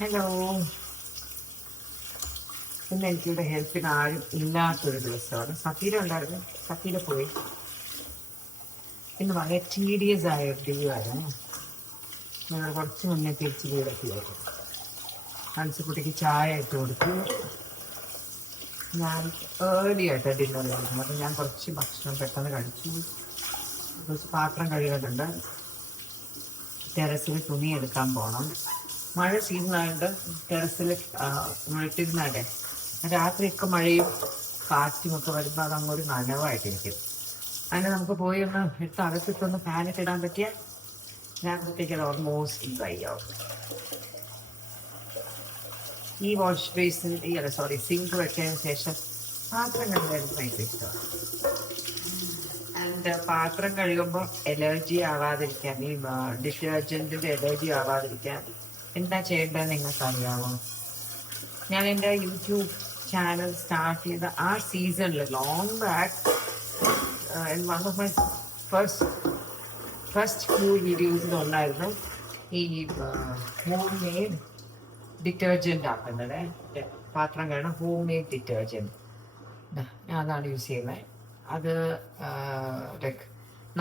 Hello. ഇന്ന് എനിക്കിവിടെ ഹെൽപ്പിന് ആരും ഇല്ലാത്തൊരു ദിവസമാണ്. സഫീര ഉണ്ടായിരുന്നു, സഫീര പോയി. ഇന്ന് വളരെ ടീഡിയസ് ആയ ഒരു ലീവ് ആയിരുന്നു. ഞങ്ങൾ കുറച്ച് മുന്നേ തിരിച്ച് വീടെത്തിയായിരുന്നു. ഹൻസിക്കുട്ടിക്ക് ചായ ഇട്ട് കൊടുത്തു. ഞാൻ ഏർലി ആയിട്ട് ഡിന്നർ കഴിക്കുന്നു. അപ്പം ഞാൻ കുറച്ച് ഭക്ഷണം പെട്ടെന്ന് കഴിച്ചു. കുറച്ച് പാത്രം കഴുകുന്നുണ്ട്. ടെറസിൽ തുണി എടുക്കാൻ പോകണം. മഴ സീസണായിട്ട് ടെറസിൽ ഇട്ടിരുന്നാലേ രാത്രിയൊക്കെ മഴയും കാറ്റും ഒക്കെ വരുമ്പോൾ അത് അങ്ങൊരു നനവായിട്ടിരിക്കും. അതിന് നമുക്ക് പോയി ഒന്ന് എടുത്ത് അകത്തിട്ടൊന്ന് ഫാനിട്ട് ഇടാൻ പറ്റിയാൽ രാത്രിത്തേക്ക് അത് ഓൾമോസ്റ്റ് ഡ്രൈ ആവും. ഈ വാഷ് ബേസിൻ സിങ്ക് വെച്ചതിന് ശേഷം പാത്രം കഴുകാൻ ഭയങ്കര ഇഷ്ടമാണ്. ആൻഡ് പാത്രം കഴുകുമ്പോൾ എലർജി ആവാതിരിക്കാൻ, ഈ ഡിറ്റർജൻറ്റിൻ്റെ എലർജി ആവാതിരിക്കാൻ എന്താ ചെയ്യേണ്ടതെന്ന് നിങ്ങൾക്ക് അറിയാമോ? ഞാൻ എൻ്റെ യൂട്യൂബ് ചാനൽ സ്റ്റാർട്ട് ചെയ്ത ആ സീസണിൽ long back one of my first few വീഡിയോസിലുണ്ടായിരുന്നു ഈ ഹോം മെയ്ഡ് ഡിറ്റർജൻറ്റ് ആക്കുന്നത്. പാത്രം കഴുകണം ഹോം മെയ്ഡ് ഡിറ്റർജൻറ്റ്. ഞാൻ അതാണ് യൂസ് ചെയ്യുന്നത്. അത് ലൈക്ക്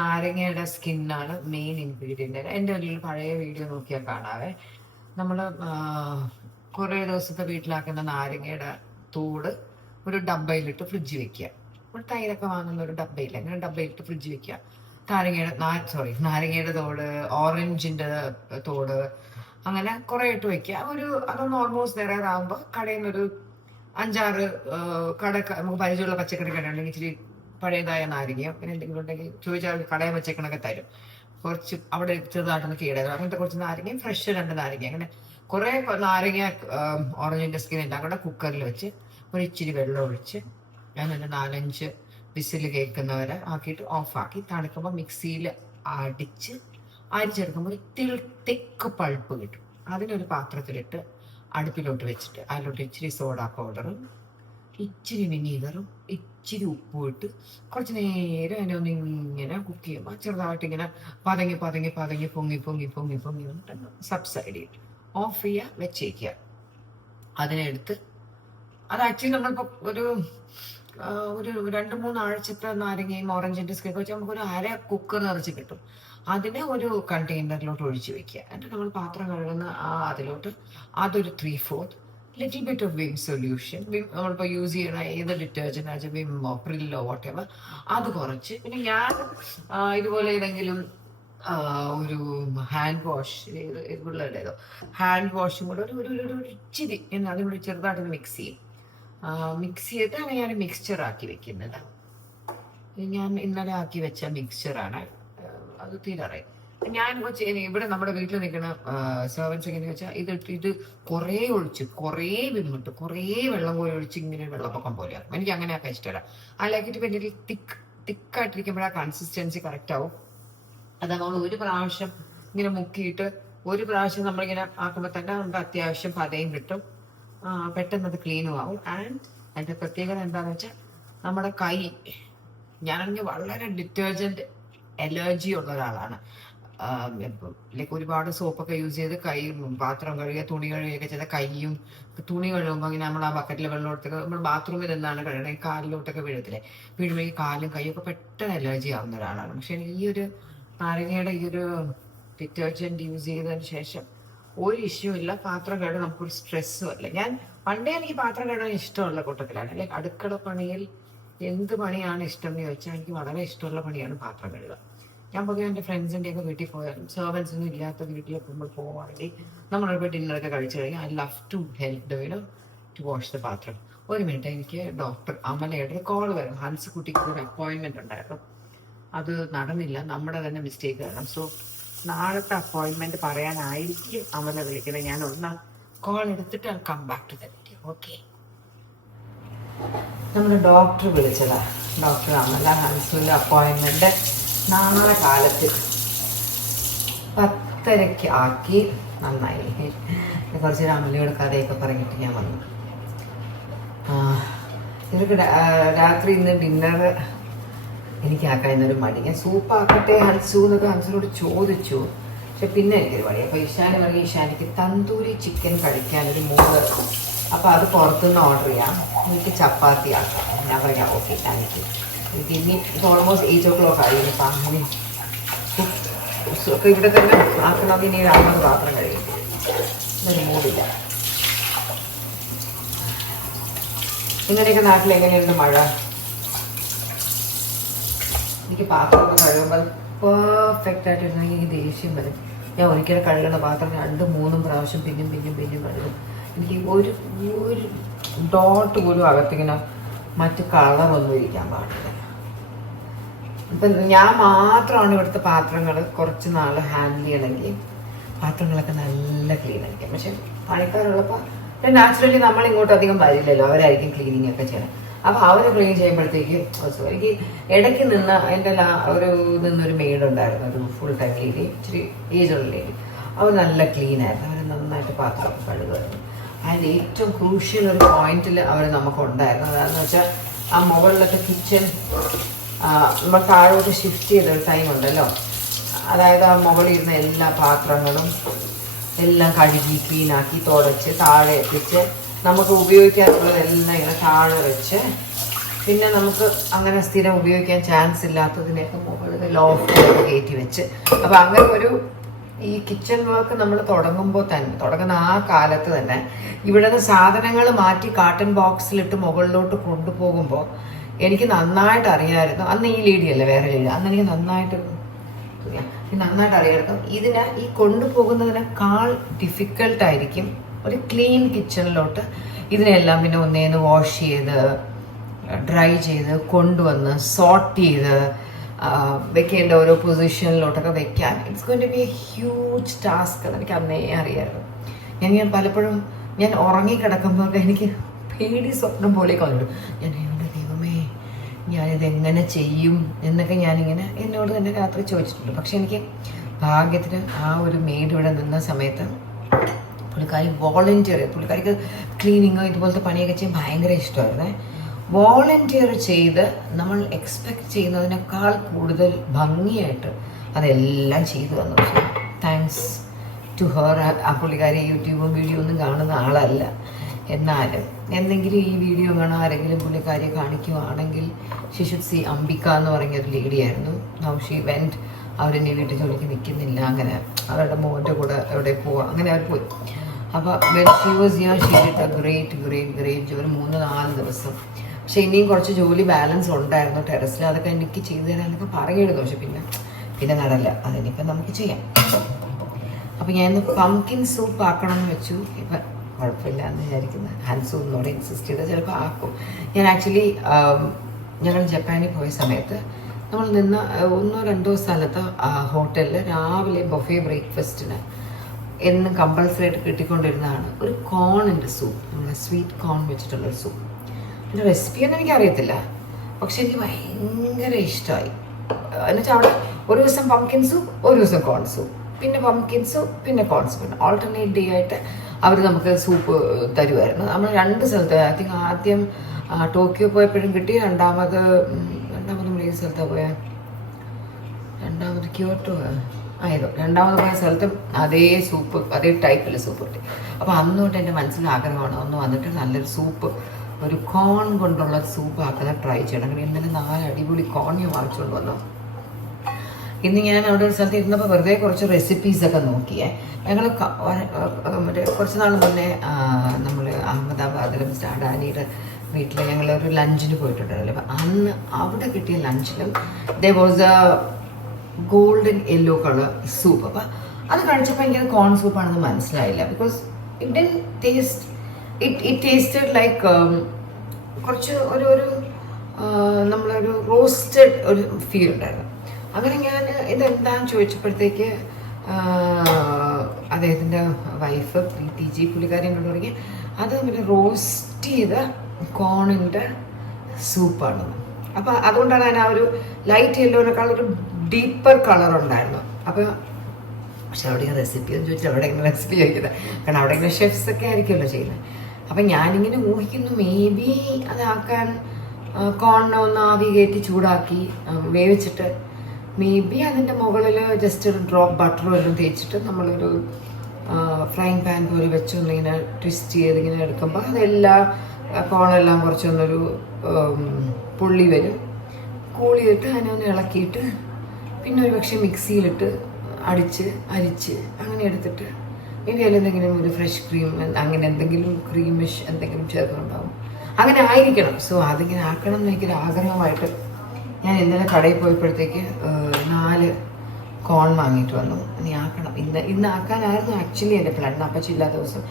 നാരങ്ങയുടെ സ്കിന്നാണ് മെയിൻ ഇൻഗ്രീഡിയൻ്റ്. എൻ്റെ ഒരു പഴയ വീഡിയോ നോക്കിയാൽ കാണാവേ. നമ്മൾ കുറേ ദിവസത്തെ വീട്ടിലാക്കുന്ന നാരങ്ങയുടെ തോട് ഒരു ഡബ്ബയിലിട്ട് ഫ്രിഡ്ജ് വെക്കുക. നമ്മൾ തൈരൊക്കെ വാങ്ങുന്ന ഒരു ഡബ്ബയിൽ, അങ്ങനെ ഡബ്ബയിലിട്ട് ഫ്രിഡ്ജ് വെക്കുക. നാരങ്ങയുടെ തോട്, ഓറഞ്ചിൻ്റെ തോട്, അങ്ങനെ കുറേ ഇട്ട് വെക്കുക. അതൊന്ന് ഓൾമോസ്റ്റ് നിറയാറാകുമ്പോൾ കടയിൽ നിന്നൊരു 5-6 നമുക്ക് പരിചയമുള്ള പച്ചക്കറി കട ഉണ്ടെങ്കിൽ ഇച്ചിരി പഴയതായ നാരങ്ങയോ പിന്നെ എന്തെങ്കിലും ഉണ്ടെങ്കിൽ ചോദിച്ചാൽ കടയിൽ വെച്ചേക്കണൊക്കെ തരും. കുറച്ച് അവിടെ ചെറുതായിട്ടൊന്ന് കീടരും. അങ്ങനത്തെ കുറച്ച് നാരങ്ങയും ഫ്രഷ് 2 നാരങ്ങ, അങ്ങനെ കുറേ നാരങ്ങ ഓറഞ്ചിൻ്റെ സ്കിൻ എല്ലാം കൂടെ കുക്കറിൽ വെച്ച് ഒരു ഇച്ചിരി വെള്ളം ഒഴിച്ച് ഞാനൊരു 4-5 വിസിൽ കേൾക്കുന്നവരെ ആക്കിയിട്ട് ഓഫാക്കി തണുക്കുമ്പോൾ മിക്സിയിൽ അരിച്ചെടുക്കുമ്പോൾ ഒരു തിക്ക് പൾപ്പ് കിട്ടും. അതിനൊരു പാത്രത്തിലിട്ട് അടുപ്പിലോട്ട് വെച്ചിട്ട് അതിലോട്ട് ഇച്ചിരി സോഡാ പൗഡറും ഇച്ചിരി വിനീഗറും ഇച്ചിരി ഉപ്പും ഇട്ട് കുറച്ച് നേരം അതിനെ ഒന്ന് ഇങ്ങനെ കുക്ക് ചെയ്യുമ്പോൾ ചെറുതായിട്ട് ഇങ്ങനെ പതങ്ങി പൊങ്ങി സബ്സൈഡ് ചെയ്യും. ഓഫ് ചെയ്യുക, വെച്ചേക്കുക. അതിനെടുത്ത് അത് ആക്ച്വലി നമ്മളിപ്പോൾ ഒരു 2-3 ആഴ്ചത്തെ നാരങ്ങയും ഓറഞ്ചിൻ്റെ സ്കിന്നൊക്കെ വെച്ചാൽ നമുക്കൊരു 1/2 കുക്കർ നിറച്ച് കിട്ടും. അതിനെ ഒരു കണ്ടെയ്നറിലോട്ട് ഒഴിച്ച് വെക്കുക. എന്നിട്ട് നമ്മൾ പാത്രം കഴുകുന്ന അതിലോട്ട് അതൊരു 3/4 little bit of Vim solution, നമ്മളിപ്പോൾ യൂസ് ചെയ്യണ ഏത് ഡിറ്റർജൻ്റ് ആണെന്ന് വെച്ചാൽ വിമ്മോ പ്രില്ലോ വാട്ടെവർ, അത് കുറച്ച്. പിന്നെ ഞാൻ ഇതുപോലെ ഏതെങ്കിലും ഒരു ഹാൻഡ് വാഷ് പിള്ളേരുടേതോ ഹാൻഡ് വാഷും കൂടെ ഒരു ഇച്ചിരി അതിനും കൂടി ചെറുതായിട്ടൊന്ന് മിക്സ് ചെയ്തിട്ടാണ് ഞാൻ മിക്സ്ചർ ആക്കി വെക്കുന്നത്. ഞാൻ ഇന്നലെ ആക്കി വെച്ച മിക്സ്ചറാണ്. അത് തീരാറായി. ഞാൻ ഇവിടെ നമ്മുടെ വീട്ടിൽ നിൽക്കുന്ന സെർവൻസ് എങ്ങനെയാ വെച്ചാൽ ഇത് കുറേ വിമ്മിട്ട് കുറേ വെള്ളം പോലെ ഒഴിച്ച് ഇങ്ങനെ വെള്ളപ്പൊക്കം പോലെയാകും. എനിക്ക് അങ്ങനെയൊക്കെ ഇഷ്ടമല്ല. ആ ലൈക്കിട്ട് പിന്നെ തിക്കായിട്ടിരിക്കുമ്പോൾ ആ കൺസിസ്റ്റൻസി കറക്റ്റ് ആവും. അത് നമ്മൾ ഒരു പ്രാവശ്യം ഇങ്ങനെ മുക്കിയിട്ട് ഒരു പ്രാവശ്യം നമ്മളിങ്ങനെ ആക്കുമ്പോൾ തന്നെ നമുക്ക് അത്യാവശ്യം പതയും കിട്ടും, പെട്ടെന്ന് അത് ക്ലീനും ആവും. ആൻഡ് അതിൻ്റെ പ്രത്യേകത എന്താണെന്ന് വെച്ചാൽ നമ്മുടെ കൈ, ഞാനാണെങ്കിൽ വളരെ ഡിറ്റർജൻറ്റ് അലർജി ഉള്ള ഒരാളാണ്. ലൈക്ക് ഒരുപാട് സോപ്പൊക്കെ യൂസ് ചെയ്ത് പാത്രം കഴുകുക, തുണി കഴുകുകയൊക്കെ ചെയ്ത കൈയും തുണി കഴുകുമ്പോൾ ഇങ്ങനെ നമ്മൾ ആ ബക്കറ്റിലെ വെള്ളമൊക്കെ നമ്മൾ ബാത്റൂമിൽ നിന്നാണ് കഴുകണത്, കാലിലോട്ടൊക്കെ വീഴുമ്പോൾ ഈ കാലും കൈയൊക്കെ പെട്ടെന്ന് അലർജി ആവുന്ന ഒരാളാണ്. പക്ഷെ ഈ ഒരു നാരങ്ങയുടെ ഈ ഒരു ഡിറ്റർജൻറ്റ് യൂസ് ചെയ്തതിന് ശേഷം ഒരു ഇഷ്യൂ ഇല്ല. പാത്രം കഴുകാൻ നമുക്കൊരു സ്ട്രെസ്സും അല്ല. ഞാൻ പണ്ടേ എനിക്ക് പാത്രം കഴുകാൻ ഇഷ്ടമുള്ള കൂട്ടത്തിലാണ്. ലൈക്ക് അടുക്കള പണിയിൽ എന്ത് പണിയാണ് ഇഷ്ടം എന്ന് ചോദിച്ചാൽ എനിക്ക് വളരെ ഇഷ്ടമുള്ള പണിയാണ് പാത്രം കഴുകുക. ഞാൻ പൊതുവെ എൻ്റെ ഫ്രണ്ട്സിൻ്റെയൊക്കെ വീട്ടിൽ പോയാലും സെർവൻസൊന്നും ഇല്ലാത്ത വീട്ടിലൊക്കെ നമ്മൾ പോകുവാണെങ്കിൽ നമ്മളിപ്പോൾ ഡിന്നറൊക്കെ കഴിച്ചു കഴിഞ്ഞാൽ I love to help to wash the pathram. ഒരു മിനിറ്റ്, എനിക്ക് ഡോക്ടർ അമലയുടെ കോൾ വരും. ഹൻസിക്കുട്ടിക്ക് ഒരു അപ്പോയിൻമെൻറ്റ് ഉണ്ടായിരുന്നു, അത് നടന്നില്ല, നമ്മുടെ തന്നെ മിസ്റ്റേക്ക് ആണ്. സോ നാളത്തെ അപ്പോയിൻമെൻറ്റ് പറയാനായിരിക്കും അമല വിളിക്കുന്നത്. ഞാൻ ഒന്ന് കോൾ എടുത്തിട്ട് I come back to the video. Okay. നമ്മൾ ഡോക്ടർ വിളിച്ചതാ. ഡോക്ടർ അമല ഹൻസിൻ്റെ അപ്പോയിൻമെൻറ്റ് നാളെ കാലത്ത് 10:30 ആക്കി. നന്നായി. കുറച്ച് അമലയുടെ കഥയൊക്കെ പറഞ്ഞിട്ട് ഞാൻ വന്നു. ഇവർക്ക് രാത്രി ഇന്ന് ഡിന്നർ എനിക്കാക്കാൻ ഇന്നൊരു മടി. ഞാൻ സൂപ്പാക്കട്ടെ ഹൻസു എന്നൊക്കെ ഹൻസിനോട് ചോദിച്ചു. പക്ഷെ പിന്നെ എനിക്കൊരു പണി. അപ്പോൾ ഇഷാന് പറഞ്ഞ് ഇഷാനിക്ക് തന്തൂരി ചിക്കൻ കഴിക്കാനൊരു മൂഡ്. അപ്പോൾ അത് പുറത്തുനിന്ന് ഓർഡർ ചെയ്യാം, എനിക്ക് ചപ്പാത്തി ആക്കാം. ഞാൻ പറയാം ഓക്കെ താങ്ക് യു. ഇനി ഇപ്പോൾ ഓൾമോസ്റ്റ് 8 o'clock ആയി. ഇപ്പം അങ്ങനെ ഒക്കെ ഇവിടെ തന്നെ ആക്കണമെങ്കിൽ ഇനി 1 പാത്രം കഴിയും. ഇതൊരു മൂടില്ല. നിങ്ങളുടെയൊക്കെ നാട്ടിൽ എങ്ങനെയുണ്ട് മഴ? എനിക്ക് പാത്രമൊക്കെ കഴുകുമ്പോൾ പെർഫെക്റ്റ് ആയിട്ടിരുന്നെങ്കിൽ എനിക്ക് ദേഷ്യം വരും. ഞാൻ ഒരിക്കലും കഴുകുന്ന പാത്രം 2-3 പ്രാവശ്യം പിന്നെയും കഴുകും. എനിക്ക് ഒരു ഡോട്ട് പോലും അകത്തിങ്ങനെ മറ്റ് കളറൊന്നും ഇരിക്കാൻ പാടില്ല. ഇപ്പം ഞാൻ മാത്രമാണ് ഇവിടുത്തെ പാത്രങ്ങൾ കുറച്ച് നാൾ ഹാൻഡിൽ ചെയ്യണമെങ്കിൽ പാത്രങ്ങളൊക്കെ നല്ല ക്ലീൻ ആയിരിക്കും. പക്ഷെ പണിക്കാരുള്ളപ്പോൾ നാച്ചുറലി നമ്മൾ ഇങ്ങോട്ട് അധികം വരില്ലല്ലോ, അവരായിരിക്കും ക്ലീനിങ് ഒക്കെ ചെയ്യണം. അപ്പോൾ അവർ ക്ലീൻ ചെയ്യുമ്പോഴത്തേക്ക് എനിക്ക് ഇടയ്ക്ക് എൻ്റെ നിന്നൊരു മെയ്ഡ് ഉണ്ടായിരുന്നു, ഒരു ഫുൾ ടൈം ലേഡി, ഇച്ചിരി ഏജുള്ള ലേഡി. അവർ നല്ല ക്ലീൻ ആയിരുന്നു, അവർ നന്നായിട്ട് പാത്രമൊക്കെ കഴുകുമായിരുന്നു. അതിൽ ഏറ്റവും ക്രൂഷ്യൽ ഒരു പോയിന്റിൽ അവർ നമുക്കുണ്ടായിരുന്നു. അതാണെന്ന് വെച്ചാൽ ആ മുകളിലത്തെ കിച്ചൺ നമ്മൾ താഴോട്ട് ഷിഫ്റ്റ് ചെയ്തൊരു ടൈം ഉണ്ടല്ലോ, അതായത് ആ മുകളിൽ ഇരുന്ന എല്ലാ പാത്രങ്ങളും എല്ലാം കഴുകി ക്ലീനാക്കി തുടച്ച് താഴെ എത്തിച്ച് നമുക്ക് ഉപയോഗിക്കാനുള്ളതെല്ലാം ഇങ്ങനെ താഴെ വെച്ച്, പിന്നെ നമുക്ക് അങ്ങനെ സ്ഥിരം ഉപയോഗിക്കാൻ ചാൻസ് ഇല്ലാത്തതിനെയൊക്കെ മുകളിൽ ലോഫ്റ്റിലൊക്കെ കയറ്റി വെച്ച്. അപ്പോൾ അങ്ങനെ ഒരു ഈ കിച്ചൺ വർക്ക് നമ്മൾ തുടങ്ങുന്ന ആ കാലത്ത് തന്നെ ഇവിടെ നിന്ന് സാധനങ്ങൾ മാറ്റി കാട്ടൺ ബോക്സിലിട്ട് മുകളിലോട്ട് കൊണ്ടുപോകുമ്പോൾ എനിക്ക് നന്നായിട്ട് അറിയാമായിരുന്നു. അന്ന് ഈ ലേഡിയല്ല, വേറെ ലേഡി. അന്ന് എനിക്ക് നന്നായിട്ട് അറിയാമായിരുന്നു ഇതിനെ ഈ കൊണ്ടുപോകുന്നതിനേക്കാൾ ഡിഫിക്കൽട്ടായിരിക്കും ഒരു ക്ലീൻ കിച്ചണിലോട്ട് ഇതിനെല്ലാം പിന്നെ ഒന്നേന്ന് വാഷ് ചെയ്ത് ഡ്രൈ ചെയ്ത് കൊണ്ടുവന്ന് സോർട്ട് ചെയ്ത് വെക്കേണ്ട ഓരോ പൊസിഷനിലോട്ടൊക്കെ വെക്കാൻ it's going to be a huge task എന്ന് എനിക്ക് അന്നേ അറിയാമായിരുന്നു. ഞാൻ പലപ്പോഴും ഞാൻ ഉറങ്ങിക്കിടക്കുമ്പോൾ എനിക്ക് പേടി സ്വപ്നം പോലെ വന്നിടും. ദൈവമേ ഞാനിതെങ്ങനെ ചെയ്യും എന്നൊക്കെ ഞാനിങ്ങനെ എന്നോട് തന്നെ രാത്രി ചോദിച്ചിട്ടുണ്ട്. പക്ഷെ എനിക്ക് ഭാഗ്യത്തിന് ആ ഒരു മെയ്ഡ് ഇവിടെ നിന്ന സമയത്ത് പുള്ളിക്കാരി പുള്ളിക്കാരിക്ക് ക്ലീനിങ്ങോ ഇതുപോലത്തെ പണിയൊക്കെ ചെയ്യാൻ ഭയങ്കര ഇഷ്ടമായിരുന്നേ. വോളണ്ടിയർ ചെയ്ത് നമ്മൾ എക്സ്പെക്ട് ചെയ്യുന്നതിനേക്കാൾ കൂടുതൽ ഭംഗിയായിട്ട് അതെല്ലാം ചെയ്തു തന്നു. Thanks to her. ആ പുള്ളിക്കാരി യൂട്യൂബും വീഡിയോ ഒന്നും കാണുന്ന ആളല്ല. എന്നാലും എന്തെങ്കിലും ഈ വീഡിയോ കാണാൻ ആരെങ്കിലും പുള്ളിക്കാരിയെ കാണിക്കുവാണെങ്കിൽ ഷി ഷുഡ് സി. അംബിക എന്ന് പറഞ്ഞൊരു ലേഡിയായിരുന്നു. Now Xi went. അവരെന്നെ വീട്ടിൽ ജോലിക്ക് നിൽക്കുന്നില്ല, അങ്ങനെ അവരുടെ മോൻ്റെ കൂടെ എവിടെ പോവുക, അങ്ങനെ അവർ പോയി. അപ്പോൾ when she was here Xi did A great ഒരു 3-4 ദിവസം. പക്ഷെ ഇനിയും കുറച്ച് ജോലി ബാലൻസ് ഉണ്ടായിരുന്നു ടെറസിൽ, അതൊക്കെ എനിക്ക് ചെയ്തു തരാനൊക്കെ പറയുമായിരുന്നു. പക്ഷെ പിന്നെ നടല്ല, അതിനിപ്പം നമുക്ക് ചെയ്യാം. അപ്പം ഞാൻ ഇന്ന് പംകിൻ സൂപ്പ് ആക്കണമെന്ന് വെച്ചു. ഇപ്പം കുഴപ്പമില്ല എന്ന് വിചാരിക്കുന്നത്. ഹാൻസൂന്നോട് ഇൻസിസ്റ്റ് ചെയ്ത് ചിലപ്പോൾ ആക്കും. ഞാൻ ആക്ച്വലി ഞങ്ങൾ ജപ്പാനിൽ പോയ സമയത്ത് നമ്മൾ നിന്ന് 1-2 സ്ഥലത്ത് ഹോട്ടലിൽ രാവിലെ ബൊഫേ ബ്രേക്ക്ഫാസ്റ്റിന് എന്നും കമ്പൾസറി ആയിട്ട് കിട്ടിക്കൊണ്ടിരുന്നതാണ് ഒരു കോണിൻ്റെ സൂപ്പ്, നമ്മുടെ സ്വീറ്റ് കോൺ വെച്ചിട്ടുള്ളൊരു സൂപ്പ്. അതിൻ്റെ റെസിപ്പിയൊന്നും എനിക്കറിയത്തില്ല, പക്ഷെ എനിക്ക് ഭയങ്കര ഇഷ്ടമായി. എന്നുവെച്ചാൽ അവിടെ ഒരു ദിവസം പംകിൻ സൂപ്പ്, ഒരു ദിവസം കോൺ സൂപ്പ്, പിന്നെ പംകിൻ സൂപ്പ്, പിന്നെ കോൺ സൂപ്പ്, ഓൾട്ടർനേറ്റ് ഡേ ആയിട്ട് അവർ നമുക്ക് സൂപ്പ് തരുമായിരുന്നു. നമ്മൾ 2 സ്ഥലത്ത് ആദ്യം ടോക്കിയോ പോയപ്പോഴും കിട്ടി, രണ്ടാമത് നമ്മൾ ഏത് സ്ഥലത്താണ് പോയാൽ ക്യോട്ടോ രണ്ടാമത് പോയ സ്ഥലത്തും അതേ സൂപ്പ്, അതേ ടൈപ്പിൽ സൂപ്പ് കിട്ടി. അപ്പോൾ അന്ന് തൊട്ട് എൻ്റെ മനസ്സിൽ ആഗ്രഹമാണ് ഒന്ന് വന്നിട്ട് നല്ലൊരു സൂപ്പ്, ഒരു കോൺ കൊണ്ടുള്ള സൂപ്പ് ആക്കുന്ന ട്രൈ ചെയ്യണം. കാരണം ഇന്നലെ 4 അടിപൊളി കോൺ ഞാൻ വാങ്ങിച്ചുകൊണ്ട് വന്നു. ഇന്ന് ഞാൻ അവിടെ ഒരു സ്ഥലത്ത് ഇരുന്നപ്പോൾ വെറുതെ കുറച്ച് റെസിപ്പീസൊക്കെ നോക്കിയേ. ഞങ്ങൾ മറ്റേ കുറച്ച് നാൾ മുന്നേ നമ്മൾ അഹമ്മദാബാദിലും സ്റ്റാഡാനിയുടെ വീട്ടിൽ ഞങ്ങളൊരു ലഞ്ചിന് പോയിട്ടുണ്ടായിരുന്നല്ലോ. അപ്പം അന്ന് അവിടെ കിട്ടിയ ലഞ്ചിലും there was a golden yellow colour soup. അപ്പം അത് കഴിച്ചപ്പോൾ എനിക്കത് കോൺ സൂപ്പാണെന്ന് മനസ്സിലായില്ല. ബിക്കോസ് ഇറ്റ് ടേസ്റ്റഡ് ലൈക്ക് കുറച്ച് ഒരു നമ്മളൊരു റോസ്റ്റഡ് ഒരു ഫീൽ ഉണ്ടായിരുന്നു. അങ്ങനെ ഞാൻ ഇതെന്താണെന്ന് ചോദിച്ചപ്പോഴത്തേക്ക് അദ്ദേഹത്തിൻ്റെ വൈഫ് പ്രീതി ജി പുള്ളിക്കാരി എന്നോട് പറഞ്ഞു അത് പിന്നെ റോസ്റ്റ് ചെയ്ത കോണിൻ്റെ സൂപ്പാണെന്ന്. അപ്പോൾ അതുകൊണ്ടാണ് അതിന് ആ ഒരു ലൈറ്റ് യെല്ലോനേക്കാൾ ഒരു ഡീപ്പർ കളർ ഉണ്ടായിരുന്നു. അപ്പോൾ പക്ഷെ അവിടെ റെസിപ്പി എന്ന് ചോദിച്ചാൽ അവിടെ ഇങ്ങനെ റെസിപ്പി ചോദിക്കുന്നത്, കാരണം അവിടെ ഇങ്ങനെ ഷെഫ്സൊക്കെ ആയിരിക്കുമല്ലോ ചെയ്യുന്നത്. അപ്പം ഞാനിങ്ങനെ ഊഹിക്കുന്നു മേ ബി അതാക്കാൻ കോണിനെ ഒന്ന് ആവി കയറ്റി ചൂടാക്കി വേവിച്ചിട്ട് മേ ബി അതിൻ്റെ മുകളിൽ ജസ്റ്റ് ഒരു ഡ്രോപ്പ് ബട്ടറും എല്ലാം തേച്ചിട്ട് നമ്മളൊരു ഫ്രൈങ് പാൻ പോലെ വെച്ചൊന്നിങ്ങനെ ട്വിസ്റ്റ് ചെയ്ത് ഇങ്ങനെ എടുക്കുമ്പോൾ അതെല്ലാ കോണെല്ലാം കുറച്ചൊന്നൊരു പുള്ളി വരും. കൂളി ചെയ്തിട്ട് അതിനെ ഒന്ന് ഇളക്കിയിട്ട് പിന്നെ ഒരു പക്ഷേ മിക്സിയിലിട്ട് അരിച്ച് അങ്ങനെ എടുത്തിട്ട് ഇനി അതിലെന്തെങ്കിലും ഒരു ഫ്രഷ് ക്രീം അങ്ങനെ എന്തെങ്കിലും ക്രീമിഷ് എന്തെങ്കിലും ചേർക്കുന്നുണ്ടാവും. അങ്ങനെ ആയിരിക്കണം. സോ അതിങ്ങനെ ആക്കണം എന്ന് എനിക്കൊരു ആഗ്രഹമായിട്ട് ഞാൻ ഇന്നലെ കടയിൽ പോയപ്പോഴത്തേക്ക് 4 കോൺ വാങ്ങിയിട്ട് വന്നു. ഇനി ആക്കണം. ഇന്ന് ആക്കാനായിരുന്നു ആക്ച്വലി എൻ്റെ പ്ലാൻ. അപ്പച്ചില്ലാത്ത ദിവസം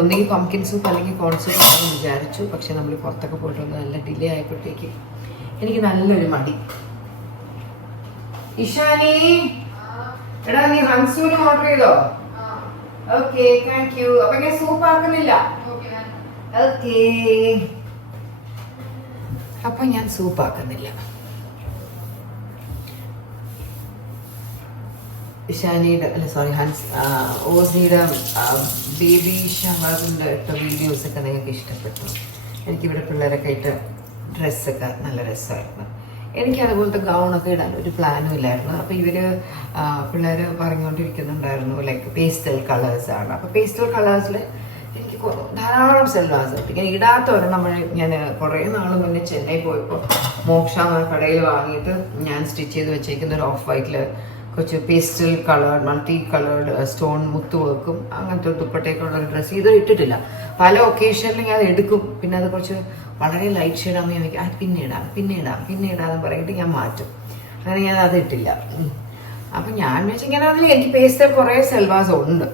ഒന്നെങ്കിൽ പംകിൻ സൂപ്പ് അല്ലെങ്കിൽ കോൺ സൂപ്പ് ആണെന്ന് വിചാരിച്ചു. പക്ഷെ നമ്മൾ പുറത്തൊക്കെ പോയിട്ട് വന്ന് നല്ല ഡിലേ ആയപ്പോഴത്തേക്ക് എനിക്ക് നല്ലൊരു മടി. ഇഷാനി, എടാ നീ ഹൻസൂന് ഓർഡർ ചെയ്തോ? Okay, thank you. അപ്പൊ ഞാൻ സൂപ്പ് ആക്കുന്നില്ല. ഓക്കെ, അപ്പൊ ഞാൻ സൂപ്പ് ആക്കുന്നില്ല. ഇഷാനിയുടെ ഓസിയുടെ ബേബി ഷവറിൻ്റെ ഇട്ട വീഡിയോസൊക്കെ നിങ്ങൾക്ക് ഇഷ്ടപ്പെട്ടു. എനിക്കിവിടെ പിള്ളേരൊക്കെ ഇട്ട് ഡ്രസ്സൊക്കെ നല്ല രസമായിരുന്നു. എനിക്ക് അതുപോലത്തെ ഗൗണൊക്കെ ഇടാൻ ഒരു പ്ലാനും ഇല്ലായിരുന്നു. അപ്പോൾ ഇവർ പിള്ളേർ പറഞ്ഞുകൊണ്ടിരിക്കുന്നുണ്ടായിരുന്നു ലൈക്ക് പേസ്റ്റൽ കളേഴ്സാണ്. അപ്പോൾ പേസ്റ്റൽ കളേഴ്സിൽ എനിക്ക് ധാരാളം സെൽവാസ് കിട്ടി. ഞാൻ ഇടാത്ത ഒരെണ്ണം ഞാൻ കുറേ നാൾ മുന്നേ ചെന്നൈ പോയപ്പോൾ മോക്ഷ കടയിൽ വാങ്ങിയിട്ട് ഞാൻ സ്റ്റിച്ച് ചെയ്ത് വെച്ചേക്കുന്ന ഒരു ഓഫ് വൈറ്റിൽ കുറച്ച് pastel coloured multi coloured stone മുത്ത് വർക്കും അങ്ങനത്തെ ദുപ്പട്ടയൊക്കെയുള്ള ഒരു ഡ്രസ്സ് ഇത് ഇട്ടിട്ടില്ല. പല ഒക്കേഷനിലും ഞാൻ അത് എടുക്കും. പിന്നെ അത് കുറച്ച് വളരെ ലൈറ്റ് ഷെയ്ഡാകുമ്പോൾ ഞാൻ വയ്ക്കും അത് പിന്നെ ഇടാമെന്ന് പറഞ്ഞിട്ട് ഞാൻ മാറ്റും. അങ്ങനെ ഞാൻ അത് ഇട്ടില്ല. അപ്പം ഞാൻ വെച്ചിങ്ങനെ അതിൽ എനിക്ക് പേസ്റ്റൽ കുറേ സെൽവാസ് ഉണ്ട്.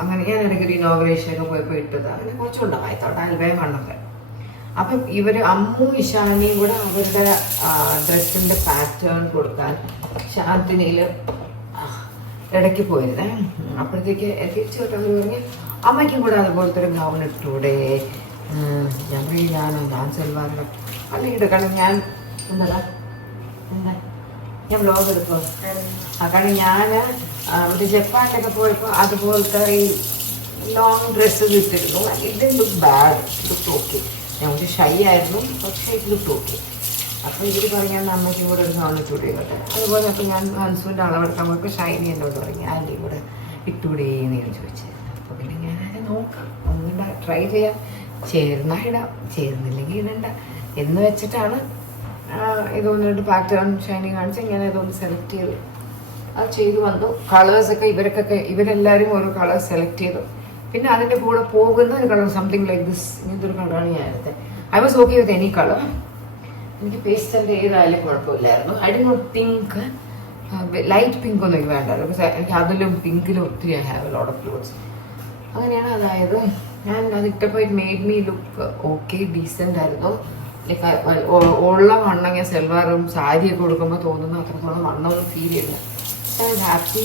അങ്ങനെ ഞാൻ ഇടയ്ക്ക് ഒരു ഇനോഗ്രേഷനൊക്കെ പോയപ്പോൾ ഇട്ടത് അങ്ങനെ കുറച്ചുണ്ടായി അൽബയം കണ്ണൊക്കെ. അപ്പം ഇവർ അമ്മു ഇഷാനിയും കൂടെ അവരുടെ ഡ്രസ്സിൻ്റെ പാറ്റേൺ കൊടുക്കാൻ ശാന്തിനിയിൽ ഇടയ്ക്ക് പോയിരുന്നേ. അപ്പോഴത്തേക്ക് തിരിച്ചു വിട്ടവർ പറഞ്ഞ് അമ്മയ്ക്കും കൂടെ അതുപോലത്തെ ഒരു ഗൗൺ ഇട്ടൂടെ. ഞാൻ സെൽവാറിന് അല്ലെങ്കിൽ എടുക്കണം. ഞാൻ എന്താ ഞാൻ വ്ലോഗ് എടുക്കും. കാരണം ഞാൻ മറ്റേ ജപ്പാനിലൊക്കെ പോയപ്പോൾ അതുപോലത്തെ ഈ ലോങ് ഡ്രസ്സ് ഇട്ടിരുന്നു. It look bad, look okay. ഞാൻ ഒരു ഷൈ ആയിരുന്നു, പക്ഷേ ഇത് ലുക്ക് ഓക്കെ. അപ്പോൾ ഇവർ പറഞ്ഞാൽ അമ്മയ്ക്കും കൂടെ ഒരു ഗൗൺ ഇട്ടൂടെ കേട്ടെ. അതുപോലെ അപ്പോൾ ഞാൻ ഹൻസുവിൻ്റെ അളവെടുക്കാൻ പോയപ്പോൾ ഷൈനി എന്നോട് പറഞ്ഞു ആൻറ്റി കൂടെ ഇട്ടൂടെ എന്ന് ഞാൻ ചോദിച്ചത്. അപ്പോൾ പിന്നെ ഞാനത് നോക്കാം, ഒന്നും ട്രൈ ചെയ്യാം. ചേർന്നാൽ ഇടാം, ചേർന്നില്ലെങ്കിൽ ഇടണ്ട എന്ന് വെച്ചിട്ടാണ് ഇതൊന്ന് 2 പാറ്റേൺ ഷൈനി കാണിച്ച് ഞാൻ ഇതൊന്ന് സെലക്ട് ചെയ്തു. അത് ചെയ്തു വന്നു. കളേഴ്സൊക്കെ ഇവരെല്ലാവരും ഓരോ കളേഴ്സ് സെലക്ട് ചെയ്തു. പിന്നെ അതിൻ്റെ കൂടെ പോകുന്ന ഒരു കളർ സംതിങ് ലൈക്ക് ദിസ്, ഇങ്ങനത്തെ ഒരു കളറാണ് ഞാൻ എടുത്തത്. I was okay with any colour. എനിക്ക് പേസ്റ്റലിൻ്റെ ഏതായാലും കുഴപ്പമില്ലായിരുന്നു. I did not pink, light pink ഒന്നും എനിക്ക് വേണ്ടായിരുന്നു. പക്ഷേ എനിക്ക് അതിലും പിങ്കിലും ഒത്തിരി I have a lot of clothes. അങ്ങനെയാണ് അതായത് ഞാൻ അതിട്ടപ്പോൾ it made me look okay, decent ആയിരുന്നു. ലൈക്ക് ഉള്ള വണ്ണം ഞാൻ സെൽവാറും സാരിയൊക്കെ കൊടുക്കുമ്പോൾ തോന്നുന്നു അത്രത്തോളം വണ്ണമൊന്നും ഫീൽ ചെയ്യില്ല. I was happy,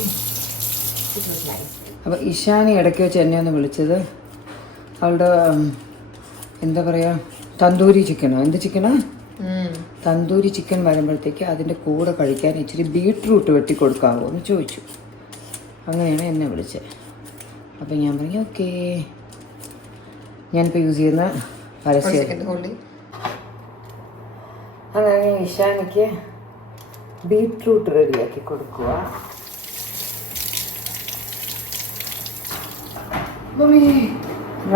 it was nice. അപ്പോൾ ഇഷാനി ഇടയ്ക്ക് വെച്ച് എന്നെ ഒന്ന് വിളിച്ചത് അവളുടെ എന്താ പറയുക തന്തൂരി ചിക്കനോ എന്ത് ചിക്കനാ തന്തൂരി ചിക്കൻ വരുമ്പോഴത്തേക്ക് അതിൻ്റെ കൂടെ കഴിക്കാൻ ഇച്ചിരി ബീട്രൂട്ട് വെട്ടി കൊടുക്കാമോ എന്ന് ചോദിച്ചു. അങ്ങനെയാണ് എന്നെ വിളിച്ചത്. അപ്പം ഞാൻ പറഞ്ഞു ഓക്കേ. ഞാനിപ്പോൾ യൂസ് ചെയ്യുന്ന പരസ്യം. അങ്ങനെ ഇഷാനിക്ക് ബീട്രൂട്ട് റെഡിയാക്കി കൊടുക്കുക.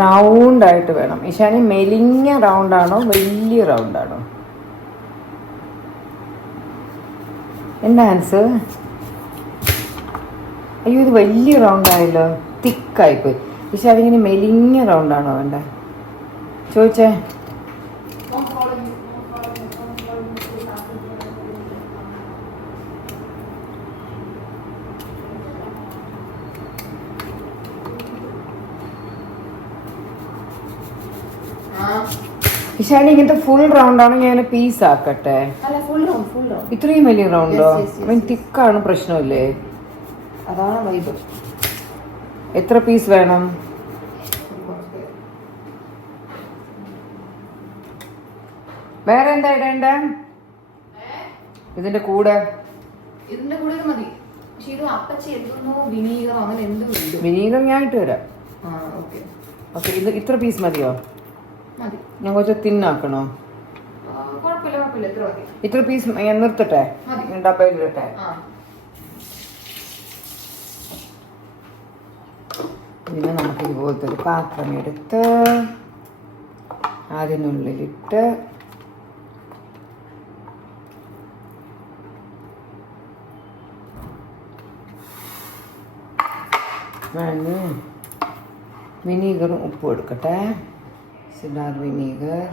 റൗണ്ടായിട്ട് വേണം. ഇഷാനി മെലിഞ്ഞ റൗണ്ടാണോ വലിയ റൗണ്ടാണോ? എന്താ ആൻസർ? അയ്യോ ഇത് വലിയ റൗണ്ടായല്ലോ, തിക്കായിപ്പോയി. ഇഷാനി ഇങ്ങനെ മെലിഞ്ഞ റൗണ്ടാണോ വേണ്ട ചോദിച്ചേ? ഇഷാനി ഇങ്ങനത്തെ ഫുൾ റൗണ്ട് ആണോ? ഞാൻ പീസ് ആക്കട്ടെ? ഇത്രയും വലിയ റൗണ്ടോ? തിക്കാണ് പ്രശ്നമില്ലേ? അതാണ് വൈബ്. എത്ര പീസ് വേണം? വേറെ എന്താ ഇടേണ്ട ഇതിന്റെ കൂടെ? വിനീഗർ ഞാൻ ഇട്ട് തരാം. ഓക്കെ, ഇത് ഇത്ര പീസ് മതിയോ? ഞാൻ കുറച്ച് തിന്നാക്കണോ? കുഴപ്പമില്ല. ഇത്ര പീസ് നിർത്തട്ടെ, ഡബയിലിട്ടെ. പിന്നെ നമുക്ക് ഇതുപോലത്തെ ഒരു പാത്രം എടുത്ത് അതിനുള്ളിലിട്ട് വിനീഗറും ഉപ്പും എടുക്കട്ടെ. സിഡാർ വിനീഗർ,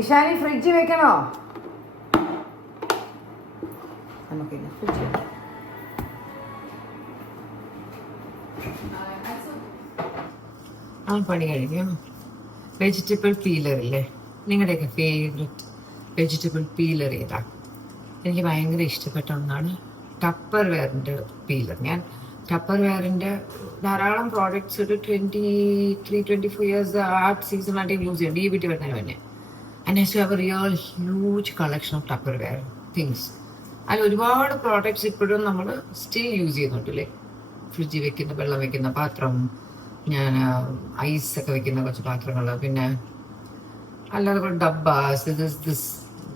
ഇഷാനി ഫ്രിഡ്ജ് വെക്കണോ? നമുക്കില്ല ഫ്രിഡ്ജ് വെക്കാം. ആ പണി കഴിഞ്ഞു. വെജിറ്റബിൾ പീലർ ഇല്ലേ, നിങ്ങളുടെയൊക്കെ ഫേവററ്റ് വെജിറ്റബിൾ പീലർ ഏതാ? എനിക്ക് ഭയങ്കര ഇഷ്ടപ്പെട്ട ഒന്നാണ് ടപ്പർ വെയറിൻ്റെ പീലർ. ഞാൻ ടപ്പർ വെയറിൻ്റെ ധാരാളം പ്രോഡക്ട്സ് ഒരു 23-24 ഇയേഴ്സ് ആർട്ട് സീസണായിട്ട് യൂസ് ചെയ്യുന്നുണ്ട്, ഈ വീട്ടിൽ വരുന്നതിന് മുന്നേ. And I have a real huge collection of Tupperware things. അതിൽ ഒരുപാട് പ്രോഡക്ട്സ് ഇപ്പോഴും നമ്മൾ സ്റ്റിൽ യൂസ് ചെയ്യുന്നുണ്ടല്ലേ. ഫ്രിഡ്ജിൽ വെക്കുന്ന വെള്ളം വെക്കുന്ന പാത്രം, ഞാൻ ഐസൊക്കെ വെക്കുന്ന കുറച്ച് പാത്രങ്ങൾ, പിന്നെ അല്ലാതെ കുറേ ഡബ്ബാസ്.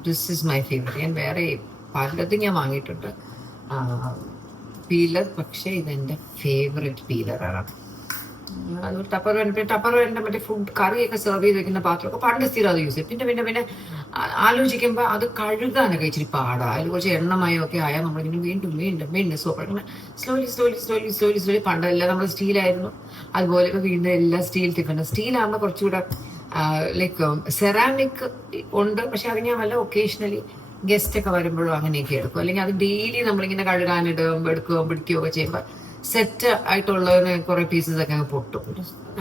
This is my favourite. ഞാൻ വേറെ പലതും ഞാൻ വാങ്ങിയിട്ടുണ്ട് പീലർ, പക്ഷേ ഇതെൻ്റെ ഫേവറേറ്റ് പീലറാണ്. അതുപോലെ ടപ്പർവെയറിൻ്റെ മറ്റേ ഫുഡ് കറിയൊക്കെ സെർവ് ചെയ്ത് വെക്കുന്ന പാത്രമൊക്കെ പണ്ട് സ്ഥിരം അത് യൂസ് ചെയ്യും. പിന്നെ ആലോചിക്കുമ്പോൾ അത് കഴുകാനൊക്കെ ഇച്ചിരി പാടാണ്. അതിൽ കുറച്ച് എണ്ണമയമൊക്കെ ആയാൽ നമ്മളിങ്ങനെ വീണ്ടും സോപ്പ് അങ്ങനെ സ്ലോലി പണ്ടെല്ലാം നമ്മൾ സ്റ്റീലായിരുന്നു. അതുപോലെ ഇപ്പോൾ വീണ്ടും എല്ലാം സ്റ്റീൽ ടിഫിന്. സ്റ്റീലാകുമ്പോൾ കുറച്ചുകൂടെ ലൈക്ക് സെറാമിക് ഉണ്ട്, പക്ഷെ അത് ഞാൻ വല്ല ഒക്കേഷണലി ഗസ്റ്റൊക്കെ വരുമ്പോഴും അങ്ങനെയൊക്കെ എടുക്കും. അല്ലെങ്കിൽ അത് ഡെയിലി നമ്മളിങ്ങനെ കഴുകാനിടുമ്പോൾ എടുക്കുകയോ പിടിക്കുകയോ ഒക്കെ ചെയ്യുമ്പോൾ സെറ്റ് ആയിട്ടുള്ളതിന് കുറേ പീസസ് ഒക്കെ പൊട്ടും.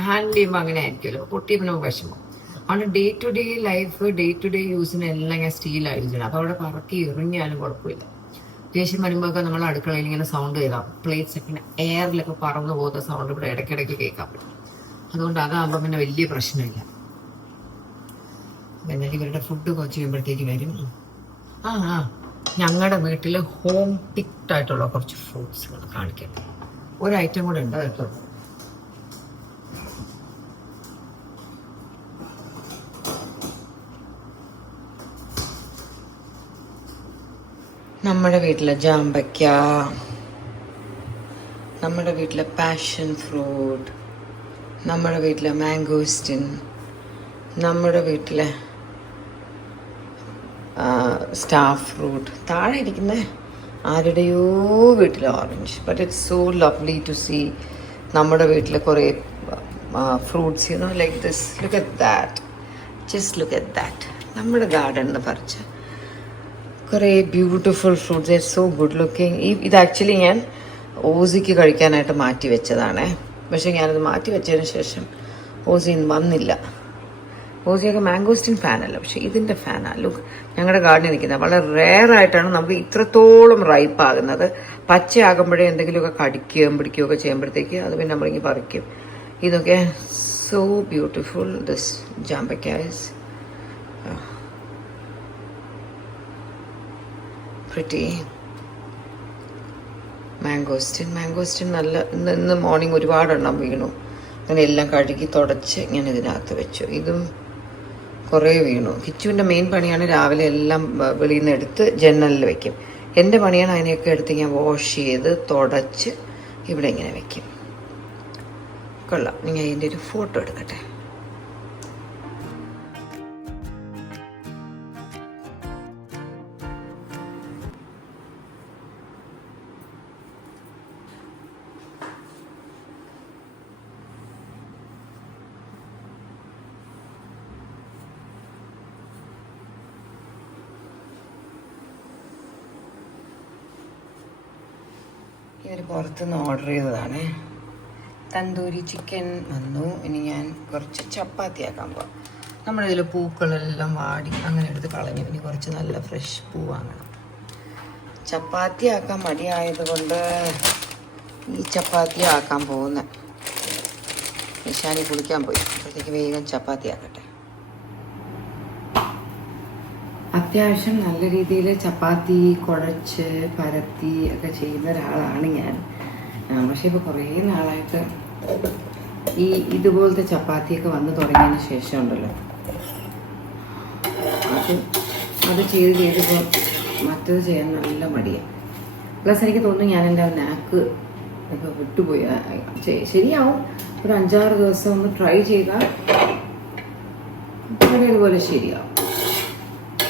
ഹാൻഡിൽ ചെയ്യുമ്പോൾ അങ്ങനെ ആയിരിക്കുമല്ലോ, പൊട്ടിയപ്പോൾ നമുക്ക് വിഷമം. അതുകൊണ്ട് day to day life, day to day യൂസിന് എല്ലാം ഞാൻ സ്റ്റീലാണ് യൂസ് ചെയ്യണം. അപ്പോൾ അവിടെ പറക്കി എറിഞ്ഞാലും കുഴപ്പമില്ല. ദേഷ്യം വരുമ്പോഴൊക്കെ നമ്മൾ അടുക്കളയിൽ ഇങ്ങനെ സൗണ്ട് കേൾക്കാം, പ്ലേറ്റ്സ് ഒക്കെ എയറിലൊക്കെ പറന്നു പോകുന്ന സൗണ്ട് ഇവിടെ ഇടയ്ക്കിടയ്ക്ക് കേൾക്കാൻ പറ്റും. അതുകൊണ്ട് അതാകുമ്പോൾ പിന്നെ വലിയ പ്രശ്നമില്ല. എന്നാലും ഇവരുടെ ഫുഡ് കുറച്ച് കഴിയുമ്പോഴത്തേക്ക് വരും. ഞങ്ങളുടെ വീട്ടിൽ ഹോം പിക്ഡ് ആയിട്ടുള്ള കുറച്ച് ഫ്രൂട്ട്സുകൾ കാണിക്കാം. ഒരു ഐറ്റം കൂടെ ഉണ്ട് കേട്ടോ. നമ്മുടെ വീട്ടിലെ ജാമ്പയ്ക്ക, നമ്മുടെ വീട്ടിലെ പാഷൻ ഫ്രൂട്ട്, നമ്മുടെ വീട്ടിലെ മാംഗോസ്റ്റിൻ, നമ്മുടെ വീട്ടിലെ സ്റ്റാർ ഫ്രൂട്ട്, താഴെ ഇരിക്കുന്ന ആരുടെയോ വീട്ടിലെ orange. But it's so lovely to see നമ്മുടെ വീട്ടിൽ കുറേ fruits, you know, like this. Look at that, just look at that. നമ്മുടെ ഗാർഡനിൽ നിന്ന് പറിച്ച കുറേ beautiful fruits. It's so good looking. ഇത് ആക്ച്വലി ഞാൻ ഓസിക്ക് കഴിക്കാനായിട്ട് മാറ്റി വെച്ചതാണേ. പക്ഷേ ഞാനത് മാറ്റി വെച്ചതിന് ശേഷം ഓസി വന്നില്ല. ഓസിയൊക്കെ മാംഗോസ്റ്റിൻ ഫാനല്ല, പക്ഷേ ഇതിൻ്റെ ഫാനാണ്. ലുക്ക്, ഞങ്ങളുടെ ഗാർഡനിൽ നിൽക്കുന്നത് വളരെ റെയറായിട്ടാണ് നമുക്ക് ഇത്രത്തോളം റൈപ്പ് ആകുന്നത്. പച്ചയാകുമ്പോഴേ എന്തെങ്കിലുമൊക്കെ കടിക്കുകയും പിടിക്കുകയൊക്കെ ചെയ്യുമ്പോഴത്തേക്ക് അത് പിന്നെ നമ്മളിങ്ങനെ പറിക്കും. ഇതൊക്കെ സോ ബ്യൂട്ടിഫുൾ. ദിസ് ജാമ്പയ്ക്ക ഈസ് പ്രിറ്റി. മാംഗോസ്റ്റിൻ നല്ല, ഇന്ന് മോർണിംഗ് ഒരുപാടെണ്ണം വീണു. അങ്ങനെ എല്ലാം കഴുകി തുടച്ച് ഇങ്ങനെ ഇതിനകത്ത് വെച്ചു. ഇതും കുറേ വീണു. കിച്ചുവിൻ്റെ മെയിൻ പണിയാണ് രാവിലെ എല്ലാം വെളിയിൽ നിന്ന് എടുത്ത് ജനലിൽ വെക്കും. എൻ്റെ പണിയാണ് അതിനെയൊക്കെ എടുത്ത് ഞാൻ വാഷ് ചെയ്ത് തുടച്ച് ഇവിടെ ഇങ്ങനെ വെക്കും. കൊള്ളാം. നിങ്ങൾ അതിൻ്റെ ഒരു ഫോട്ടോ എടുക്കട്ടെ. ഇവർ പുറത്തുനിന്ന് ഓർഡർ ചെയ്തതാണ്. തന്തൂരി ചിക്കൻ വന്നു. ഇനി ഞാൻ കുറച്ച് ചപ്പാത്തി ആക്കാൻ പോവാം. നമ്മുടെ ഇതിൽ പൂക്കളെല്ലാം വാടി അങ്ങനെ എടുത്ത് കളഞ്ഞു. ഇനി കുറച്ച് നല്ല ഫ്രഷ് പൂ വാങ്ങണം. ചപ്പാത്തി ആക്കാൻ മടിയായതുകൊണ്ട് ഈ ചപ്പാത്തി ആക്കാൻ പോകുന്ന നിശാനി കുളിക്കാൻ പോയി. അപ്പോഴത്തേക്ക് വേഗം ചപ്പാത്തി ആക്കട്ടെ. അത്യാവശ്യം നല്ല രീതിയിൽ ചപ്പാത്തി കുഴച്ച് പരത്തി ഒക്കെ ചെയ്യുന്ന ഒരാളാണ് ഞാൻ. പക്ഷേ ഇപ്പോൾ കുറേ നാളായിട്ട് ഈ ഇതുപോലത്തെ ചപ്പാത്തിയൊക്കെ വന്ന് തുടങ്ങിയതിന് ശേഷം ഉണ്ടല്ലോ അത് ചെയ്തിപ്പോൾ മറ്റത് ചെയ്യാൻ നല്ല മടിയാണ്. പ്ലസ് എനിക്ക് തോന്നുന്നു ഞാൻ എൻ്റെ നാക്ക് ഇപ്പോൾ വിട്ടുപോയി. ശരിയാവും, ഒരു 5-6 ദിവസം ഒന്ന് ട്രൈ ചെയ്താൽ ഇതുപോലെ ശരിയാവും.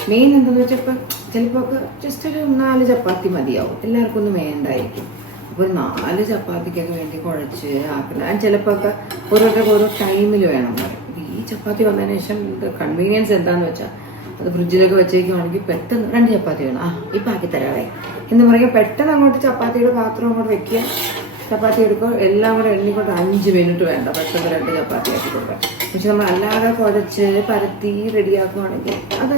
മെയിൻ എന്താണെന്ന് വെച്ചാൽ ഇപ്പം ചിലപ്പോൾ ഒക്കെ ജസ്റ്റ് ഒരു 4 ചപ്പാത്തി മതിയാവും. എല്ലാവർക്കും ഒന്നും വേണ്ടായിരിക്കും. അപ്പോൾ ഒരു 4 ചപ്പാത്തിക്കൊക്കെ വേണ്ടി കുഴച്ച് ആക്കണം. ചിലപ്പോൾ ഒക്കെ ഓരോരുത്തർക്ക് ഓരോ ടൈമിൽ വേണം പറയും. ഈ ചപ്പാത്തി വന്നതിന് ശേഷം കൺവീനിയൻസ് എന്താണെന്ന് വെച്ചാൽ അത് ഫ്രിഡ്ജിലൊക്കെ വെച്ചേക്കുവാണെങ്കിൽ പെട്ടെന്ന് 2 ചപ്പാത്തി വേണം, ഇപ്പം ആക്കി തരാവേ എന്ന് പറയുക. പെട്ടെന്ന് അങ്ങോട്ട് ചപ്പാത്തിയുടെ പാത്രം അങ്ങോട്ട് വെക്കുക, ചപ്പാത്തി എടുക്കുക, എല്ലാം കൂടെ എണ്ണിക്കൊണ്ട് 5 മിനിറ്റ് വേണ്ട, പെട്ടെന്ന് 2 ചപ്പാത്തി ആക്കി കൊടുക്കുക. പക്ഷെ നമ്മൾ അല്ലാതെ കുഴച്ച് പരത്തി റെഡിയാക്കുവാണെങ്കിൽ അത്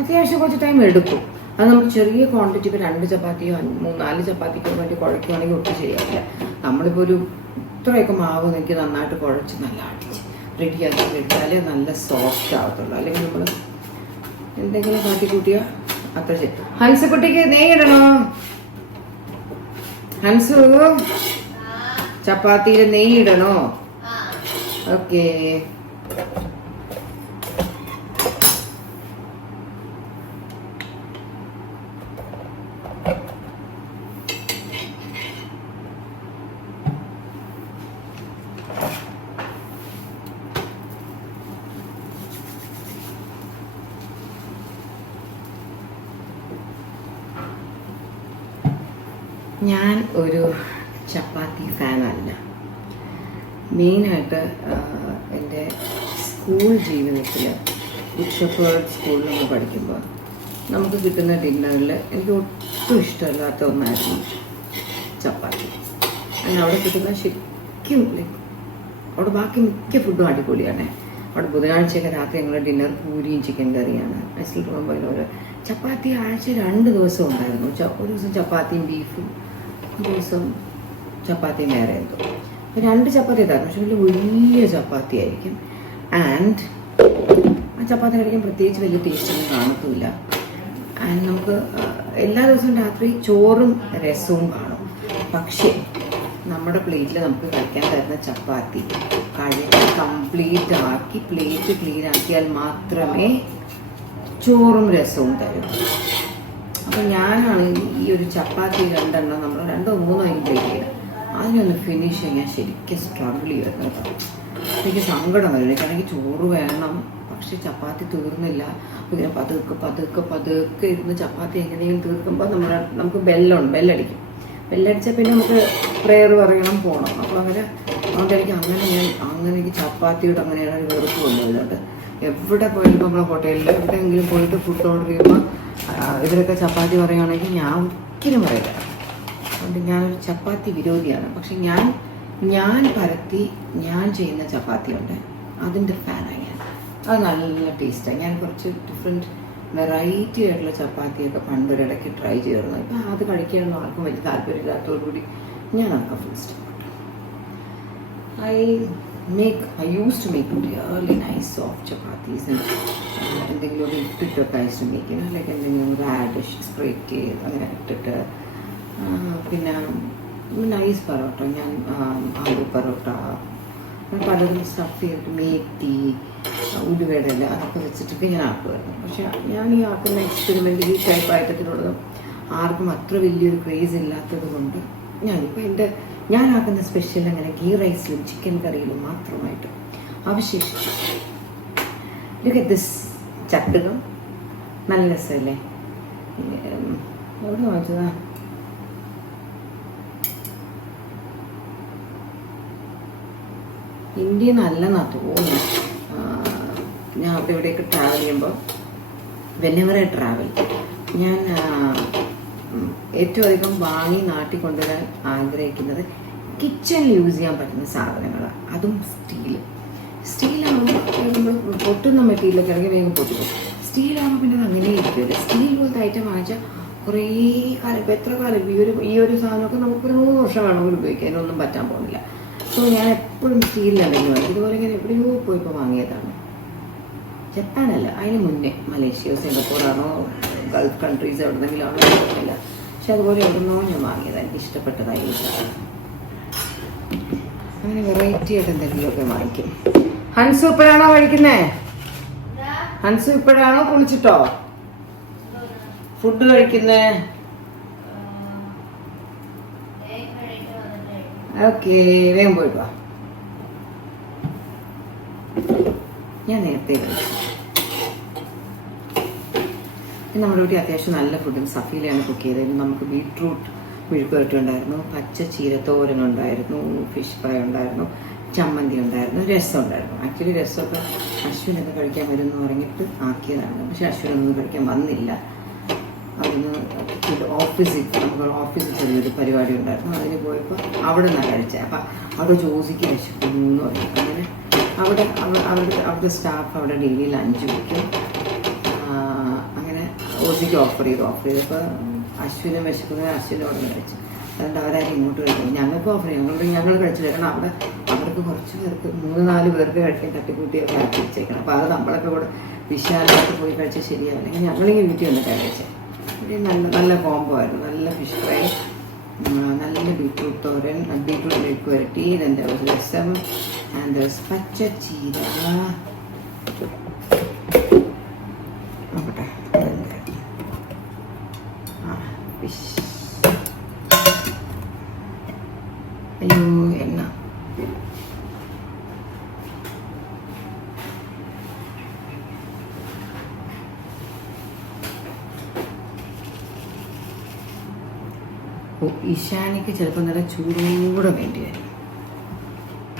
അത്യാവശ്യം കുറച്ച് ടൈം എടുക്കും. അത് നമ്മൾ ചെറിയ ക്വാണ്ടിറ്റി ഇപ്പോൾ 2 ചപ്പാത്തിയോ 3-4 ചപ്പാത്തിക്കോ വേണ്ടി കുഴയ്ക്കുവാണെങ്കിൽ ഒട്ടും ശരിയാവില്ല. നമ്മളിപ്പോൾ ഒരു ഇത്രയൊക്കെ മാവ് എനിക്ക് നന്നായിട്ട് കുഴച്ച് നല്ല അടിച്ച് റെഡിയാക്കി എടുത്താലേ നല്ല സോഫ്റ്റ് ആവത്തുള്ളൂ. അല്ലെങ്കിൽ നമ്മൾ എന്തെങ്കിലും കാട്ടിക്കൂട്ടിയോ അത്ര ശരി. ഹൻസക്കുട്ടിക്ക് നെയ്യ് ഇടണോ? ഹൻസു, ചപ്പാത്തിയിൽ നെയ്യ് ഇടണോ? ഓക്കേ. ഞാൻ ഒരു ചപ്പാത്തി ഫാനല്ല. മെയിനായിട്ട് എൻ്റെ സ്കൂൾ ജീവിതത്തിൽ ബിഷപ്പ് സ്കൂളിൽ നമ്മൾ പഠിക്കുമ്പോൾ നമുക്ക് കിട്ടുന്ന ഡിന്നറിൽ എനിക്ക് ഒട്ടും ഇഷ്ടമല്ലാത്ത ഒന്നായിരുന്നു ചപ്പാത്തി. അങ്ങനെ അവിടെ കിട്ടുന്ന ശരിക്കും അവിടെ ബാക്കി മിക്ക ഫുഡും അടിപൊളിയാണ്. അവിടെ ബുധനാഴ്ചയൊക്കെ രാത്രി ഞങ്ങളുടെ ഡിന്നർ പൂരിയും ചിക്കൻ കറിയാണ്. ഐസ്റ്റിൽ പോകുമ്പോൾ ഒരു ചപ്പാത്തി ആഴ്ച 2 ദിവസം ഉണ്ടായിരുന്നു. ഒരു ദിവസം ചപ്പാത്തിയും ബീഫും, ഒരു ദിവസം ചപ്പാത്തിയും വേറെ എന്തോ. 2 ചപ്പാത്തി ഇതായിരുന്നു. പക്ഷെ വലിയ ചപ്പാത്തി ആയിരിക്കും. ആൻഡ് ആ ചപ്പാത്തി കഴിക്കാൻ പ്രത്യേകിച്ച് വലിയ ടേസ്റ്റൊന്നും കാണത്തില്ല. ആൻഡ് നമുക്ക് എല്ലാ ദിവസവും രാത്രി ചോറും രസവും കാണും. പക്ഷേ നമ്മുടെ പ്ലേറ്റിൽ നമുക്ക് കഴിക്കാൻ തരുന്ന ചപ്പാത്തി കഴുകി കംപ്ലീറ്റ് ആക്കി പ്ലേറ്റ് ക്ലീൻ ആക്കിയാൽ മാത്രമേ ചോറും രസവും തരും. അപ്പം ഞാനാണ് ഈ ഒരു ചപ്പാത്തി 2 എണ്ണം നമ്മൾ 2 or 3 ആയി പ്ലേറ്റ് ചെയ്യണം. അതിനൊന്ന് ഫിനിഷ് ചെയ്യാൻ ശരിക്കും സ്ട്രഗിൾ ചെയ്യുന്നു കേട്ടോ. എനിക്ക് സങ്കടം വരും. എനിക്കാണെങ്കിൽ ചോറ് വേണം, പക്ഷെ ചപ്പാത്തി തീർന്നില്ല. ഇങ്ങനെ പതുക്കെ ഇരുന്ന് ചപ്പാത്തി എങ്ങനെയും തീർക്കുമ്പോൾ നമുക്ക് ബെല്ലടിക്കും. ബെല്ലടിച്ചാൽ പിന്നെ നമുക്ക് പ്രെയർ പറയണം, പോകണം. അപ്പോൾ അതുകൊണ്ട് എനിക്ക് ചപ്പാത്തിയോട് അങ്ങനെയാണ് ഒരു വെറുപ്പ് വന്നതുകൊണ്ട് എവിടെ പോയിട്ട് നമ്മളെ ഹോട്ടലിൽ എവിടെയെങ്കിലും പോയിട്ട് ഫുഡ് ഓർഡർ ചെയ്യുമ്പോൾ ഇവരൊക്കെ ചപ്പാത്തി പറയുകയാണെങ്കിൽ ഞാൻ ഒരിക്കലും പറയില്ല. അതുകൊണ്ട് ഞാനൊരു ചപ്പാത്തി വിരോധിയാണ്. പക്ഷെ ഞാൻ പരത്തി ഞാൻ ചെയ്യുന്ന ചപ്പാത്തി ഉണ്ട്, അതിൻ്റെ ഫാനാണ് ഞാൻ. അത് നല്ല ടേസ്റ്റാണ്. ഞാൻ കുറച്ച് ഡിഫറെൻറ്റ് വെറൈറ്റി ആയിട്ടുള്ള ചപ്പാത്തിയൊക്കെ പണ്ടൊരിടയ്ക്ക് ട്രൈ ചെയ്തിരുന്നു. ഇപ്പം അത് കഴിക്കാനൊന്നും ആർക്കും വലിയ താല്പര്യമില്ലാത്തതോടുകൂടി ഞാൻ അതൊക്കെ full stop. I used to make really nice soft chapatis and എന്തെങ്കിലും ഒരു ഇട്ടിട്ടൊക്കെ ഐസ് മേക്ക് ലൈക്ക് എന്തെങ്കിലും റാഡിഷ് സ്പ്രേറ്റ് ചെയ്ത് അങ്ങനെ ഇട്ടിട്ട് പിന്നെ നൈസ് പൊറോട്ട, ഞാൻ ആലു പൊറോട്ട പലതും സ്റ്റഫ് ചെയ്തിട്ട് മേത്തി ഉലുവയുടെ അതൊക്കെ വെച്ചിട്ടൊക്കെ ഞാൻ ആക്കുമായിരുന്നു. പക്ഷെ ഞാൻ ഈ ആക്കുന്ന എക്സ്പെരിമെൻ്റ് ഈ ടൈപ്പ് ഐറ്റത്തിനുള്ളതും ആർക്കും അത്ര വലിയൊരു ക്രേസ് ഇല്ലാത്തത് കൊണ്ട് ഞാനിപ്പോൾ ഞാൻ ആക്കുന്ന സ്പെഷ്യൽ അങ്ങനെ ഗീ റൈസിലും ചിക്കൻ കറിയിലും മാത്രമായിട്ട് അവശേഷിച്ചു. ഇതൊക്കെ ദിസ് ചട്ടുകം നല്ല രസമല്ലേ? എവിടെ വാങ്ങിച്ചതാ? ഇന്ത്യ നല്ലെന്നാ തോന്നുന്നു. ഞാൻ അവിടെ ഇവിടെയൊക്കെ ട്രാവൽ ചെയ്യുമ്പോൾ വെനെവർ ഐ ട്രാവൽ ഞാൻ ഏറ്റവും അധികം വാങ്ങി നാട്ടിൽ കൊണ്ടുവരാൻ ആഗ്രഹിക്കുന്നത് കിച്ചണിൽ യൂസ് ചെയ്യാൻ പറ്റുന്ന സാധനങ്ങളാണ്. അതും സ്റ്റീലാകുമ്പോൾ നമ്മൾ പൊട്ടുന്ന മെറ്റീരിയലൊക്കെ ഇറങ്ങി വേഗം പൊട്ടിക്കും. സ്റ്റീലാകുമ്പോൾ പിന്നെ അങ്ങനെ ഇരിക്കുമല്ലോ. സ്റ്റീൽ പോലത്തെ ഐറ്റം വാങ്ങിച്ചാൽ കുറേ കാലം, ഇപ്പോൾ എത്ര കാലം ഈ ഒരു സാധനമൊക്കെ നമുക്കൊരു 3 വർഷം വേണമെങ്കിൽ ഉപയോഗിക്കാം, അതിനൊന്നും പറ്റാൻ പോകുന്നില്ല. സോ ഞാൻ എപ്പോഴും സ്റ്റീലിലല്ലെങ്കിൽ വാങ്ങി. ഇതുപോലെ ഞാൻ എവിടെയോ പോയിപ്പോൾ വാങ്ങിയതാണ്. ജപ്പാനല്ല, അതിന് മുന്നേ മലേഷ്യ, സിംഗപ്പൂറാണോ ഗൾഫ് കൺട്രീസ് എവിടെന്നെങ്കിലും ആണോ അറിയില്ല. പക്ഷെ അതുപോലെ എവിടുന്നോ ഞാൻ വാങ്ങിയത്, എനിക്ക് ഇഷ്ടപ്പെട്ടതായി. അങ്ങനെ വെറൈറ്റി ആയിട്ട് എന്തെങ്കിലുമൊക്കെ വാങ്ങിക്കും. ഹൻസു ഇപ്പോഴാണോ കഴിക്കുന്നേ? ഹൻസു ഇപ്പോഴാണോ കുളിച്ചിട്ടോ ഫുഡ് കഴിക്കുന്നേ? ഓക്കെ, വേഗം പോയിട്ടോ. ഞാൻ നേരത്തെ കഴിച്ചു. നമ്മുടെ വീട്ടിൽ അത്യാവശ്യം നല്ല ഫുഡും സഫീലയാണ് കുക്ക് ചെയ്തത്. നമുക്ക് ബീട്രൂട്ട് മെഴുക്കുവരട്ടി ഉണ്ടായിരുന്നു, പച്ച ചീരത്തോരൻ ഉണ്ടായിരുന്നു, ഫിഷ് ഫ്രൈ ഉണ്ടായിരുന്നു, ചമ്മന്തി ഉണ്ടായിരുന്നു, രസം ഉണ്ടായിരുന്നു. ആക്ച്വലി രസമൊക്കെ അശ്വിനൊക്കെ കഴിക്കാൻ വരുമെന്ന് പറഞ്ഞിട്ട് ആക്കിയതാണ്. പക്ഷെ അശ്വിനൊന്നും കഴിക്കാൻ വന്നില്ല. അതിന് നമുക്ക് ഓഫീസിൽ ചെറിയൊരു പരിപാടി ഉണ്ടായിരുന്നു. അതിന് പോയപ്പോൾ അവിടെ നിന്നാണ് കഴിച്ചത്. അപ്പം അവിടെ ജോസിക്ക് വിശക്കുന്നു എന്ന് പറഞ്ഞു. അങ്ങനെ അവരുടെ സ്റ്റാഫ് അവിടെ ഡെയിലി ലഞ്ച് വയ്ക്കും. അങ്ങനെ ഓസിക്ക് ഓഫർ ചെയ്തപ്പോൾ അശ്വിനും വിശക്കുന്നത് അശ്വിനും അവിടെ കഴിച്ചു. അതുകൊണ്ട് അവരാരും ഇങ്ങോട്ട് കഴിക്കും. ഞങ്ങൾക്ക് ഓഫർ ചെയ്യും. ഞങ്ങൾ കഴിച്ചില്ല. കാരണം അവർക്ക് കുറച്ച് പേർക്ക് 3-4 പേർക്ക് കഴിക്കാൻ തട്ടിക്കൂട്ടിയൊക്കെ ആക്കി വെച്ചേക്കണം. അപ്പോൾ അത് നമ്മളൊക്കെ കൂടെ വിശാലമായിട്ട് പോയി കഴിച്ചാൽ ശരിയാവില്ല. അല്ലെങ്കിൽ ഞങ്ങളിങ്ങനെ വീട്ടിൽ വന്നിട്ടാണ് കഴിച്ചത്. നല്ല കോംബോ ആയിരുന്നു. നല്ല ഫിഷ് ഫ്രൈ, നല്ല ബീട്രൂട്ട് തോരൻ, ബീട്രൂട്ട് മെഴുക്ക് വരട്ടി, ഇതിൻ്റെ രസം, ആൻഡ് പച്ച ചീര. നോക്കട്ടെ, ഫിഷ്. അയ്യോ എണ്ണ. ഇഷാനിക്ക് ചിലപ്പോൾ നല്ല ചൂടോടെ വേണ്ടി വരും.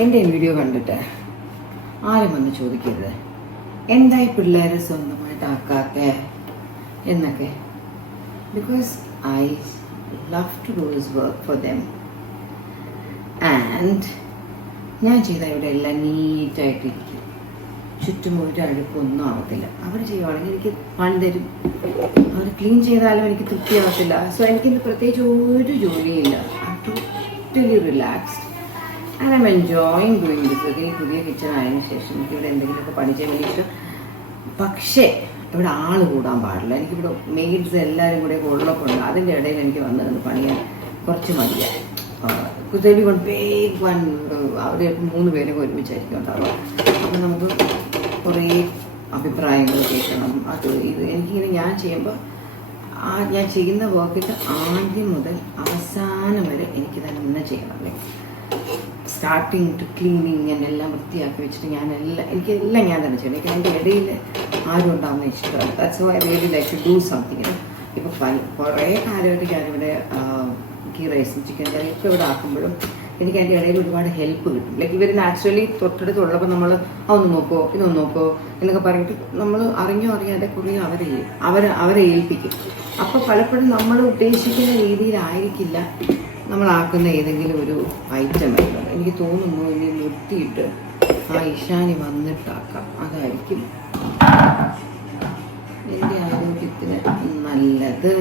എൻ്റെ വീഡിയോ കണ്ടിട്ട് ആരും വന്ന് ചോദിക്കരുത് എന്തായി പിള്ളേരെ സ്വന്തമായിട്ട് ആക്കാത്തെ എന്നൊക്കെ. Because I love to do this work for them. And ഞാൻ ചെയ്ത ഇവിടെ എല്ലാം നീറ്റായിട്ടിരിക്കും. ചുറ്റും ഒരു അഴുക്കൊന്നും ആവത്തില്ല. അവർ ചെയ്യുവാണെങ്കിൽ എനിക്ക് പണി തരും. അവർ ക്ലീൻ ചെയ്താലും എനിക്ക് തൃപ്തിയാവത്തില്ല. സോ എനിക്കിന്ന് പ്രത്യേകിച്ച് ഒരു ജോലിയില്ല. I am totally relaxed and I M enjoying doing this. ഈ പുതിയ കിച്ചൺ ആയതിനു ശേഷം എനിക്കിവിടെ എന്തെങ്കിലുമൊക്കെ പണി ചെയ്യാൻ വേണ്ടിയിട്ട്. പക്ഷേ ഇവിടെ ആൾ കൂടാൻ പാടില്ല. എനിക്കിവിടെ മെയ്ഡ്സ് എല്ലാവരും കൂടെ ഉള്ളപ്പോൾ അതിൻ്റെ ഇടയിൽ എനിക്ക് വന്ന് പണിയാൻ കുറച്ച് മതിയായി. കുതേബി കൊണ്ട് വേഗ് വൺ അവർ 3 പേരൊക്കെ ഒരുമിച്ചായിരിക്കും ഉണ്ടാവുക. അപ്പം നമുക്ക് കുറേ അഭിപ്രായങ്ങൾ കേൾക്കണം. അത് ഇത് എനിക്കിങ്ങനെ ഞാൻ ചെയ്യുമ്പോൾ ഞാൻ ചെയ്യുന്ന വർക്കിൻ്റെ ആദ്യം മുതൽ അവസാനം വരെ എനിക്ക് തന്നെ ചെയ്യണം. ലൈക്ക് സ്റ്റാർട്ടിങ് ടു ക്ലീനിങ് എന്നെല്ലാം വൃത്തിയാക്കി വെച്ചിട്ട് എനിക്കെല്ലാം ഞാൻ തന്നെ ചെയ്യണം. എനിക്ക് അതിൻ്റെ ഇടയിൽ ആരും ഉണ്ടാകുന്ന ഇഷ്ടമാണ്. That's why I really like to do something. ഇപ്പോൾ കുറേ കാലമായിട്ട് ഞാനിവിടെ ഗീ റൈസും ചിക്കൻ കറിയും ഒക്കെ ഇവിടെ ആക്കുമ്പോഴും എനിക്ക് അതിൻ്റെ ഇടയിൽ ഒരുപാട് ഹെൽപ്പ് കിട്ടും. ലൈക്ക് ഇവർ നാച്ചുറലി തൊട്ടടുത്തുള്ളപ്പോൾ നമ്മൾ അതൊന്ന് നോക്കോ ഇതൊന്ന് നോക്കോ എന്നൊക്കെ പറഞ്ഞിട്ട് നമ്മൾ അറിയാതെ കുറേ അവരെ ഏൽപ്പിക്കും. അപ്പോൾ പലപ്പോഴും നമ്മൾ ഉദ്ദേശിക്കുന്ന രീതിയിലായിരിക്കില്ല നമ്മളാക്കുന്ന ഏതെങ്കിലും ഒരു ഐറ്റം വരുന്നത്. എനിക്ക് തോന്നുന്നു ഇനി നിർത്തിയിട്ട് ആ ഇഷാനി വന്നിട്ടാക്കാം. അതായിരിക്കും എൻ്റെ ആരോഗ്യത്തിന് നല്ലത്.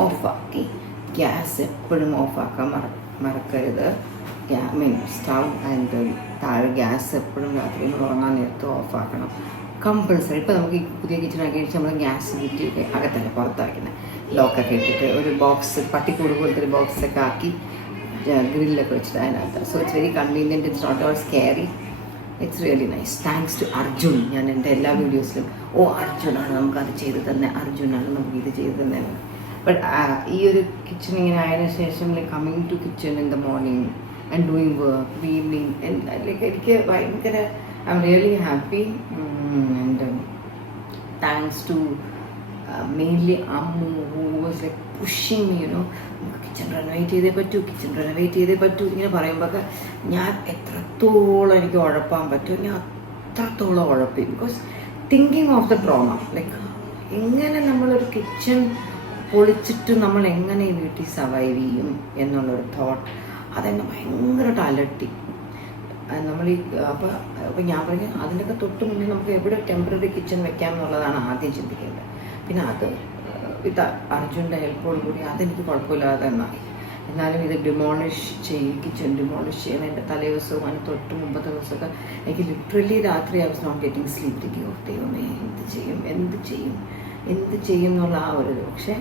ഓഫാക്കി ഗ്യാസ് എപ്പോഴും ഓഫാക്കാൻ മറക്കരുത്. സ്റ്റൗ ആൻഡ് താഴെ ഗ്യാസ് എപ്പോഴും രാത്രി ഉറങ്ങാൻ നേരത്ത് ഓഫാക്കണം. കമ്പൾസറി. ഇപ്പോൾ നമുക്ക് ഈ പുതിയ കിച്ചണൊക്കെ വെച്ച് നമ്മൾ ഗ്യാസ് കുറ്റി അകത്തല്ല പുറത്താക്കുന്നത്. ലോക്കൊക്കെ ഇട്ടിട്ട് ഒരു ബോക്സ് പട്ടിക്കൂട് പോലത്തെ ഒരു ബോക്സൊക്കെ ആക്കി ഗ്രില്ലൊക്കെ വെച്ചിട്ട് അതിനകത്ത്. So it's very convenient. It's not all scary. It's really nice. Thanks to Arjun. ഞാൻ എൻ്റെ എല്ലാ വീഡിയോസിലും അർജുനാണ് നമുക്കത് ചെയ്ത് തന്നെ, അർജുനാണ് നമുക്ക് ഇത് ചെയ്ത് തന്നെ. ബട്ട് ഈ ഒരു കിച്ചൺ ഇങ്ങനെ ആയതിനു ശേഷം coming to kitchen in the morning and doing work evening എനിക്ക് ഭയങ്കര I am really happy. And thanks to mainly Ammu who was like pushing me, നമുക്ക് കിച്ചൺ റെനോവേറ്റ് ചെയ്തേ പറ്റൂ ഇങ്ങനെ പറയുമ്പോഴൊക്കെ ഞാൻ എത്രത്തോളം എനിക്ക് ഉഴപ്പാൻ പറ്റുമോ ഞാൻ അത്രത്തോളം ഉഴപ്പി. Because thinking of the trauma, like എങ്ങനെ നമ്മളൊരു കിച്ചൺ പൊളിച്ചിട്ട് നമ്മൾ എങ്ങനെ ഈ വീട്ടിൽ സർവൈവ് ചെയ്യും എന്നുള്ളൊരു തോട്ട് അതെന്നെ ഭയങ്കരമായിട്ട് അലട്ടി. നമ്മൾ ഈ അപ്പോൾ ഞാൻ പറഞ്ഞു അതിൻ്റെയൊക്കെ തൊട്ട് മുന്നേ നമുക്ക് എവിടെ ടെമ്പററി കിച്ചൺ വെക്കാം എന്നുള്ളതാണ് ആദ്യം ചിന്തിക്കേണ്ടത്. പിന്നെ അത് ഇത് അർജുൻ്റെ ഹെൽപ്പോട് കൂടി അതെനിക്ക് കുഴപ്പമില്ലാതെ എന്നായി. എന്നാലും ഇത് കിച്ചൺ ഡിമോളിഷ് ചെയ്യുന്ന എൻ്റെ തലേ ദിവസവും അതിന് തൊട്ട് മുമ്പത്തെ ദിവസമൊക്കെ എനിക്ക് ലിറ്ററലി രാത്രി I was not getting sleep. ദൈവമേ എന്ത് ചെയ്യും എന്നുള്ള ആ ഒരു ഇത്. പക്ഷേ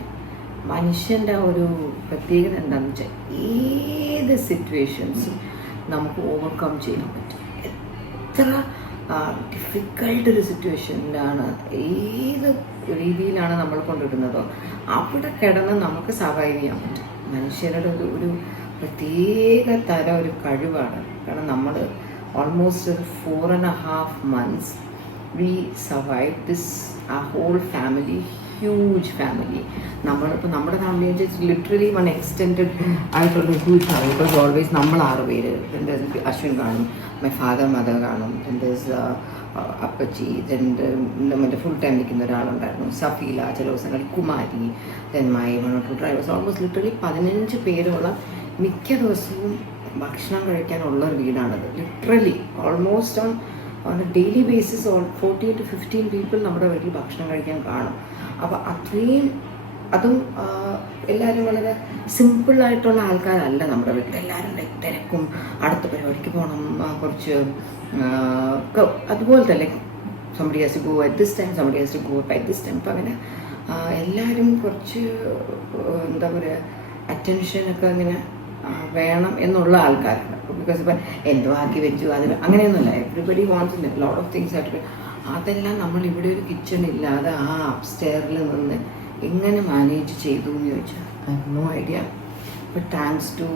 മനുഷ്യൻ്റെ ഒരു പ്രത്യേകത എന്താണെന്ന് വെച്ചാൽ ഏത് സിറ്റുവേഷൻസും നമുക്ക് ഓവർകം ചെയ്യാൻ പറ്റും. എത്ര ഡിഫിക്കൾട്ട് ഒരു സിറ്റുവേഷനിലാണ് ഏത് രീതിയിലാണ് നമ്മൾ കൊണ്ടിടുന്നതോ അവിടെ കിടന്ന് നമുക്ക് സർവൈവ് ചെയ്യാൻ പറ്റും. മനുഷ്യരുടെ ഒരു പ്രത്യേക തരം ഒരു കഴിവാണ്. കാരണം നമ്മൾ ഓൾമോസ്റ്റ് ഒരു 4.5 months വി സർവൈവ് ദിസ് ആ ഹോൾ ഫാമിലി, ഹ്യൂജ് ഫാമിലി. നമ്മളിപ്പോൾ നമ്മുടെ ഫാമിലി വെച്ചാൽ ലിറ്ററലി വൺ എക്സ്റ്റെൻഡഡ് ആയിട്ടുള്ള ഹ്യൂജ് ഫാമിലി. ബിക്കോസ് ഓൾവേസ് നമ്മൾ 6 പേര്. എൻ്റെ അശ്വിൻ കാണും, മൈ ഫാദർ മദർ കാണും, എൻ്റെ അപ്പച്ചി, എൻ്റെ ഫുൾ ടൈം നിൽക്കുന്ന ഒരാളുണ്ടായിരുന്നു സഫീല, ചില ദിവസങ്ങളിൽ Kumari, then my 1 or 2 drivers. Almost literally 15 പേരുള്ള മിക്ക ദിവസവും ഭക്ഷണം കഴിക്കാനുള്ള ഒരു വീടാണത്. Literally almost on a daily basis 14 to 15 people നമ്മുടെ വീട്ടിൽ ഭക്ഷണം കഴിക്കാൻ കാണും. അപ്പോൾ അത്രയും അതും എല്ലാവരും വളരെ സിമ്പിളായിട്ടുള്ള ആൾക്കാരല്ല നമ്മുടെ വീട്ടിൽ. എല്ലാവരും തിരക്കും, അടുത്ത പരിപാടിക്ക് പോകണം, കുറച്ച് അതുപോലെ തന്നെ somebody has to go at this time, somebody has to go at this time. അപ്പോൾ അങ്ങനെ എല്ലാവരും കുറച്ച് എന്താ പറയുക അറ്റൻഷനൊക്കെ അങ്ങനെ വേണം എന്നുള്ള ആൾക്കാരാണ്. ബിക്കോസ് ഇപ്പം എന്തോ ആക്കി വെച്ചു അതിന് അങ്ങനെയൊന്നുമില്ല. Everybody wants lot of things ആയിട്ട്. അതെല്ലാം നമ്മൾ ഇവിടെ ഒരു കിച്ചൺ ഇല്ലാതെ ആ അപ്സ്റ്റെയറിൽ നിന്ന് എങ്ങനെ മാനേജ് ചെയ്തു എന്ന് ചോദിച്ചാൽ I have no idea. But thanks to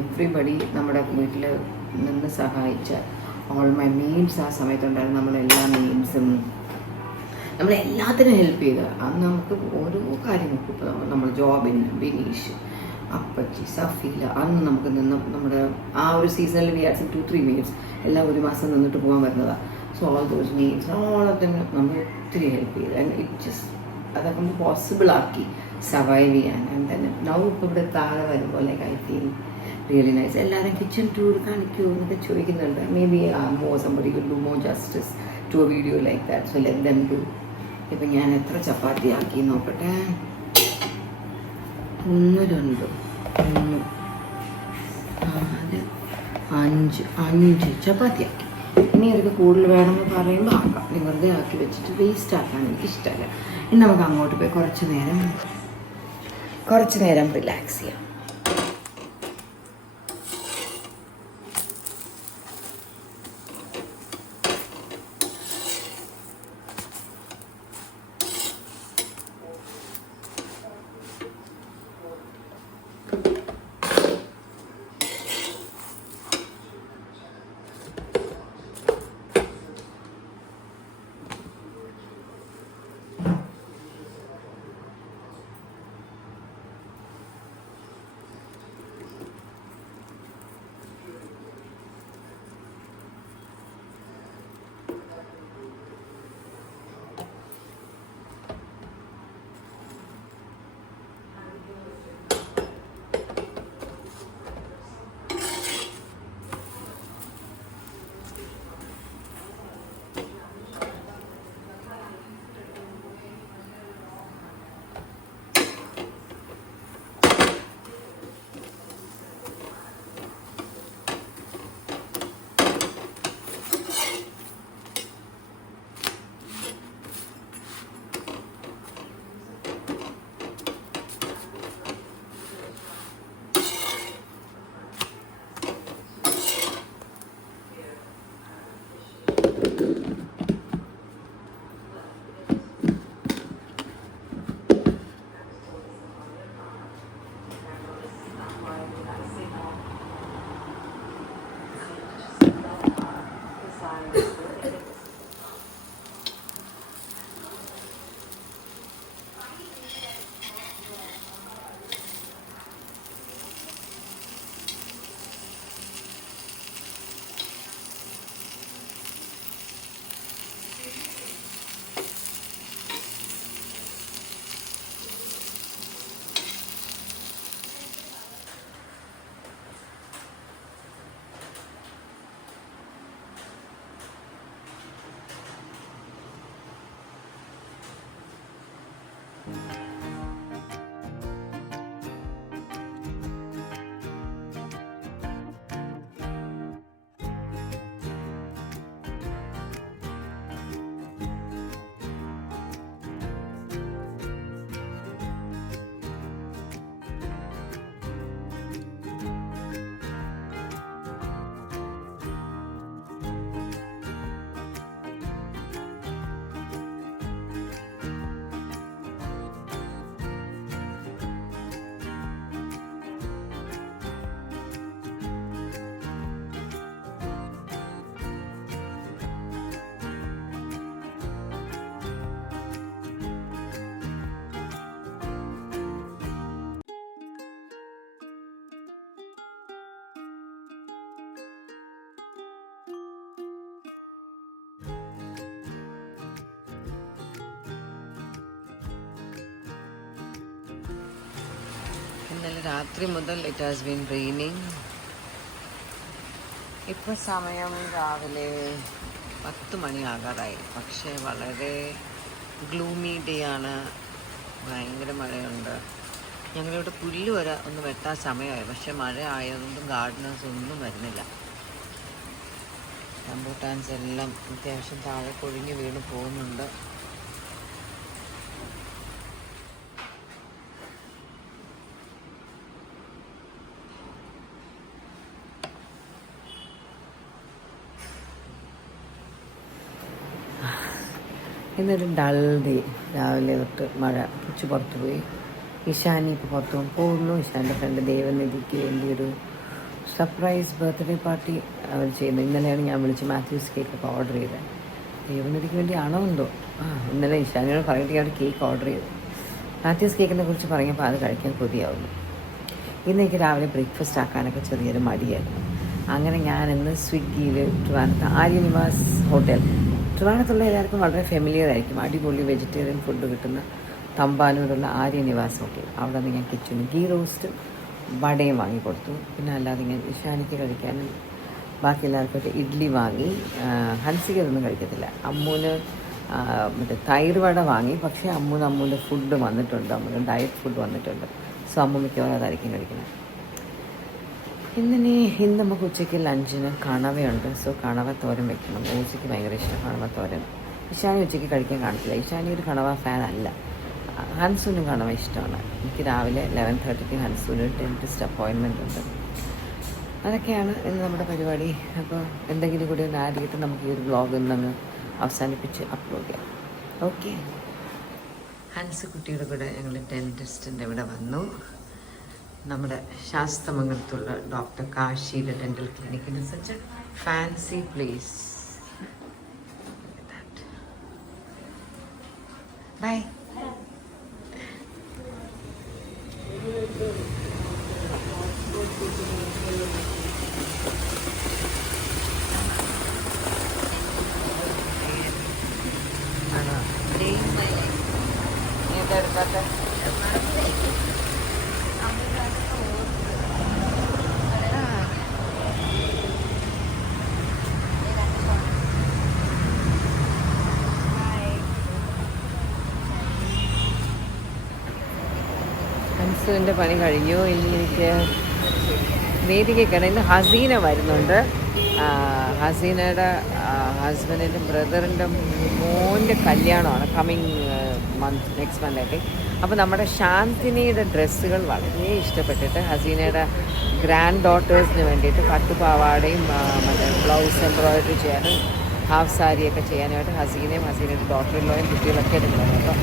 everybody നമ്മുടെ വീട്ടിൽ നിന്ന് സഹായിച്ച ഓൾ മൈ മെയിൻസ് ആ സമയത്തുണ്ടായിരുന്നു. നമ്മളെല്ലാ മെയിൻസും നമ്മളെല്ലാത്തിനും ഹെൽപ്പ് ചെയ്ത് അന്ന് നമുക്ക് ഓരോ കാര്യങ്ങൾക്കും ഇപ്പോൾ നമ്മൾ ജോബിന് ബിനീഷ്, അപ്പച്ചി, സഫീല, അന്ന് നമുക്ക് നിന്ന് നമ്മുടെ ആ ഒരു സീസണിൽ വി ഹാഡ് 2-3 മീറ്റ്സ് എല്ലാം ഒരു മാസം നിന്നിട്ട് പോകാൻ വരുന്നതാണ്. So all those meats all of them നമ്മൾ ഒത്തിരി ഹെൽപ്പ് ചെയ്ത് ആൻഡ് ഇറ്റ് ജസ്റ്റ് അതൊക്കെ നമുക്ക് പോസിബിൾ ആക്കി സർവൈവ് ചെയ്യാൻ. ആൻഡ് തന്നെ നൗ ഇപ്പോൾ ഇവിടെ താഴെ വരുമ്പോൾ like I feel really nice. എല്ലാവരും കിച്ചൺ ടൂർ കാണിക്കുമോ എന്നൊക്കെ ചോദിക്കുന്നുണ്ട്. May be somebody could do more justice to a video like that, so let them do. ഇപ്പം ഞാൻ എത്ര ചപ്പാത്തി ആക്കി നോക്കട്ടെ. 1, 2, 3, 4, 5 ചപ്പാത്തി ആക്കി. ഇനി അതൊക്കെ കൂടുതൽ വേണമെന്ന് പറയുമ്പോൾ ആക്കാം. വെറുതെ ആക്കി വെച്ചിട്ട് വേസ്റ്റ് ആക്കാൻ എനിക്കിഷ്ടമല്ല. ഇനി നമുക്ക് അങ്ങോട്ട് പോയി കുറച്ച് നേരം റിലാക്സ് ചെയ്യാം. ഇന്നലെ രാത്രി മുതൽ ഇറ്റ് ഹാസ് ബീൻ റെയിനിങ്. ഇപ്പോൾ സമയം രാവിലെ 10 മണിയാകാറായി. പക്ഷേ വളരെ ഗ്ലൂമി ഡേ ആണ്. ഭയങ്കര മഴയുണ്ട്. ഞങ്ങളിവിടെ പുല്ല് വരെ ഒന്ന് വെട്ടാൻ സമയമായി. പക്ഷെ മഴ ആയതുകൊണ്ടും ഗാർഡനേഴ്സ് ഒന്നും വരുന്നില്ല. റംബൂട്ടാൻസ് എല്ലാം അത്യാവശ്യം താഴെ കൊഴിഞ്ഞ് വീണ് പോകുന്നുണ്ട്. ഇന്നൊരു ഡൾ ഡേ. രാവിലെ തൊട്ട് മഴ. ഉച്ച പുറത്ത് പോയി. ഇഷാനി ഇപ്പോൾ പുറത്ത് പോകുന്നു. ഇഷാൻ്റെ ഫ്രണ്ട് ദേവനിധിക്ക് വേണ്ടി ഒരു സർപ്രൈസ് ബർത്ത്ഡേ പാർട്ടി അവർ ചെയ്യുന്നു. ഇന്നലെയാണ് ഞാൻ വിളിച്ച് മാത്യൂസ് കേക്കൊക്കെ ഓർഡർ ചെയ്തത്. ദേവനിധിക്ക് വേണ്ടിയാണോ എന്തോ. ഇന്നലെ ഇഷാനിയോട് പറഞ്ഞിട്ട് ഞാൻ കേക്ക് ഓർഡർ ചെയ്തു. മാത്യൂസ് കേക്കിനെ കുറിച്ച് പറഞ്ഞപ്പോൾ അത് കഴിക്കാൻ കൊതിയാവുന്നു. ഇന്നെനിക്ക് രാവിലെ ബ്രേക്ക്ഫാസ്റ്റ് ആക്കാനൊക്കെ ചെറിയൊരു മടിയായിരുന്നു. അങ്ങനെ ഞാൻ ഇന്ന് സ്വിഗ്ഗിയിൽ ട്രിവാൻഡ്രത്ത് ആര്യനിവാസ് ഹോട്ടൽ, ട്രിവാൻഡ്രത്തുള്ള എല്ലാവർക്കും വളരെ ഫെമിലിയർ ആയിരിക്കും, അടിപൊളി വെജിറ്റേറിയൻ ഫുഡ് കിട്ടുന്ന തമ്പാനൂരുള്ള ആര്യനിവാസ് ഹോട്ടൽ. അവിടെ നിന്ന് ഞാൻ കിച്ചൺ ഗീ റോസ്റ്റും വടയും വാങ്ങിക്കൊടുത്തു. പിന്നെ അല്ലാതെ ഞാൻ ഇഷാനിക്ക് കഴിക്കാനും ബാക്കി എല്ലാവർക്കൊക്കെ ഇഡ്ഡലി വാങ്ങി. ഹൻസികതൊന്നും കഴിക്കത്തില്ല. അമ്മൂന് മറ്റേ തൈര് വട വാങ്ങി. പക്ഷേ അമ്മൂൻ്റെ ഫുഡ് വന്നിട്ടുണ്ട്, അമ്മൂന് ഡയറ്റ് ഫുഡ് വന്നിട്ടുണ്ട്. സോ അമ്മ മിക്കവാറും അതായിരിക്കും കഴിക്കുന്നത്. ഇന്ന് നമുക്ക് ഉച്ചയ്ക്ക് ലഞ്ചിന് കണവയുണ്ട്. സോ കണവ തോരൻ വെക്കണം. ഓസിക്ക് ഭയങ്കര ഇഷ്ടം കണവ തോരൻ. ഇഷാനി ഉച്ചയ്ക്ക് കഴിക്കാൻ കാണത്തില്ല. ഇഷാനി ഒരു കണവ ഫാൻ അല്ല. ഹൻസൂനും കണവ ഇഷ്ടമാണ്. എനിക്ക് രാവിലെ 11:30 ഹൻസൂന് ഡെൻറ്റിസ്റ്റ് അപ്പോയിൻമെൻ്റ് ഉണ്ട്. അതൊക്കെയാണ് ഇന്ന് നമ്മുടെ പരിപാടി. അപ്പോൾ എന്തെങ്കിലും കൂടി ഒന്ന് ആഡ് ചെയ്തിട്ട് നമുക്ക് ഈ ഒരു വ്ളോഗ് ഇന്നങ്ങ് അവസാനിപ്പിച്ച് അപ്ലോഡ് ചെയ്യാം. ഓക്കെ. ഹൻസ് കുട്ടിയുടെ കൂടെ ഞങ്ങൾ ഡെൻറ്റിസ്റ്റിൻ്റെ ഇവിടെ വന്നു. നമ്മുടെ ശാസ്തമംഗലത്തുള്ള ഡോക്ടർ കാശിയുടെ ഡെൻ്റൽ ക്ലിനിക്കിന് such a fancy place. Bye. ഏതെടുക്കാത്ത ഹൻസുവിൻ്റെ പണി കഴിഞ്ഞു. ഇനി എനിക്ക് വേദികയ്ക്കാണ്. ഇന്ന് ഹസീന വരുന്നുണ്ട്. ഹസീനയുടെ ഹസ്ബൻഡിൻ്റെ ബ്രദറിൻ്റെ മോൻ്റെ കല്യാണമാണ് കമ്മിങ് മന്ത്, നെക്സ്റ്റ് മന്തായിട്ട്. അപ്പോൾ നമ്മുടെ ശാന്തിനിയുടെ ഡ്രസ്സുകൾ വളരെ ഇഷ്ടപ്പെട്ടിട്ട് ഹസീനയുടെ ഗ്രാൻഡ് ഡോട്ടേഴ്സിന് വേണ്ടിയിട്ട് പട്ടുപാവാടയും മറ്റേ ബ്ലൗസ് എംബ്രോയിഡറി ചെയ്യാനും ഹാഫ് സാരിയൊക്കെ ചെയ്യാനായിട്ട് ഹസീനയും ഹസീനയുടെ ഡോട്ടറിലോയും കുട്ടികളൊക്കെ എടുക്കുന്നത്. അപ്പോൾ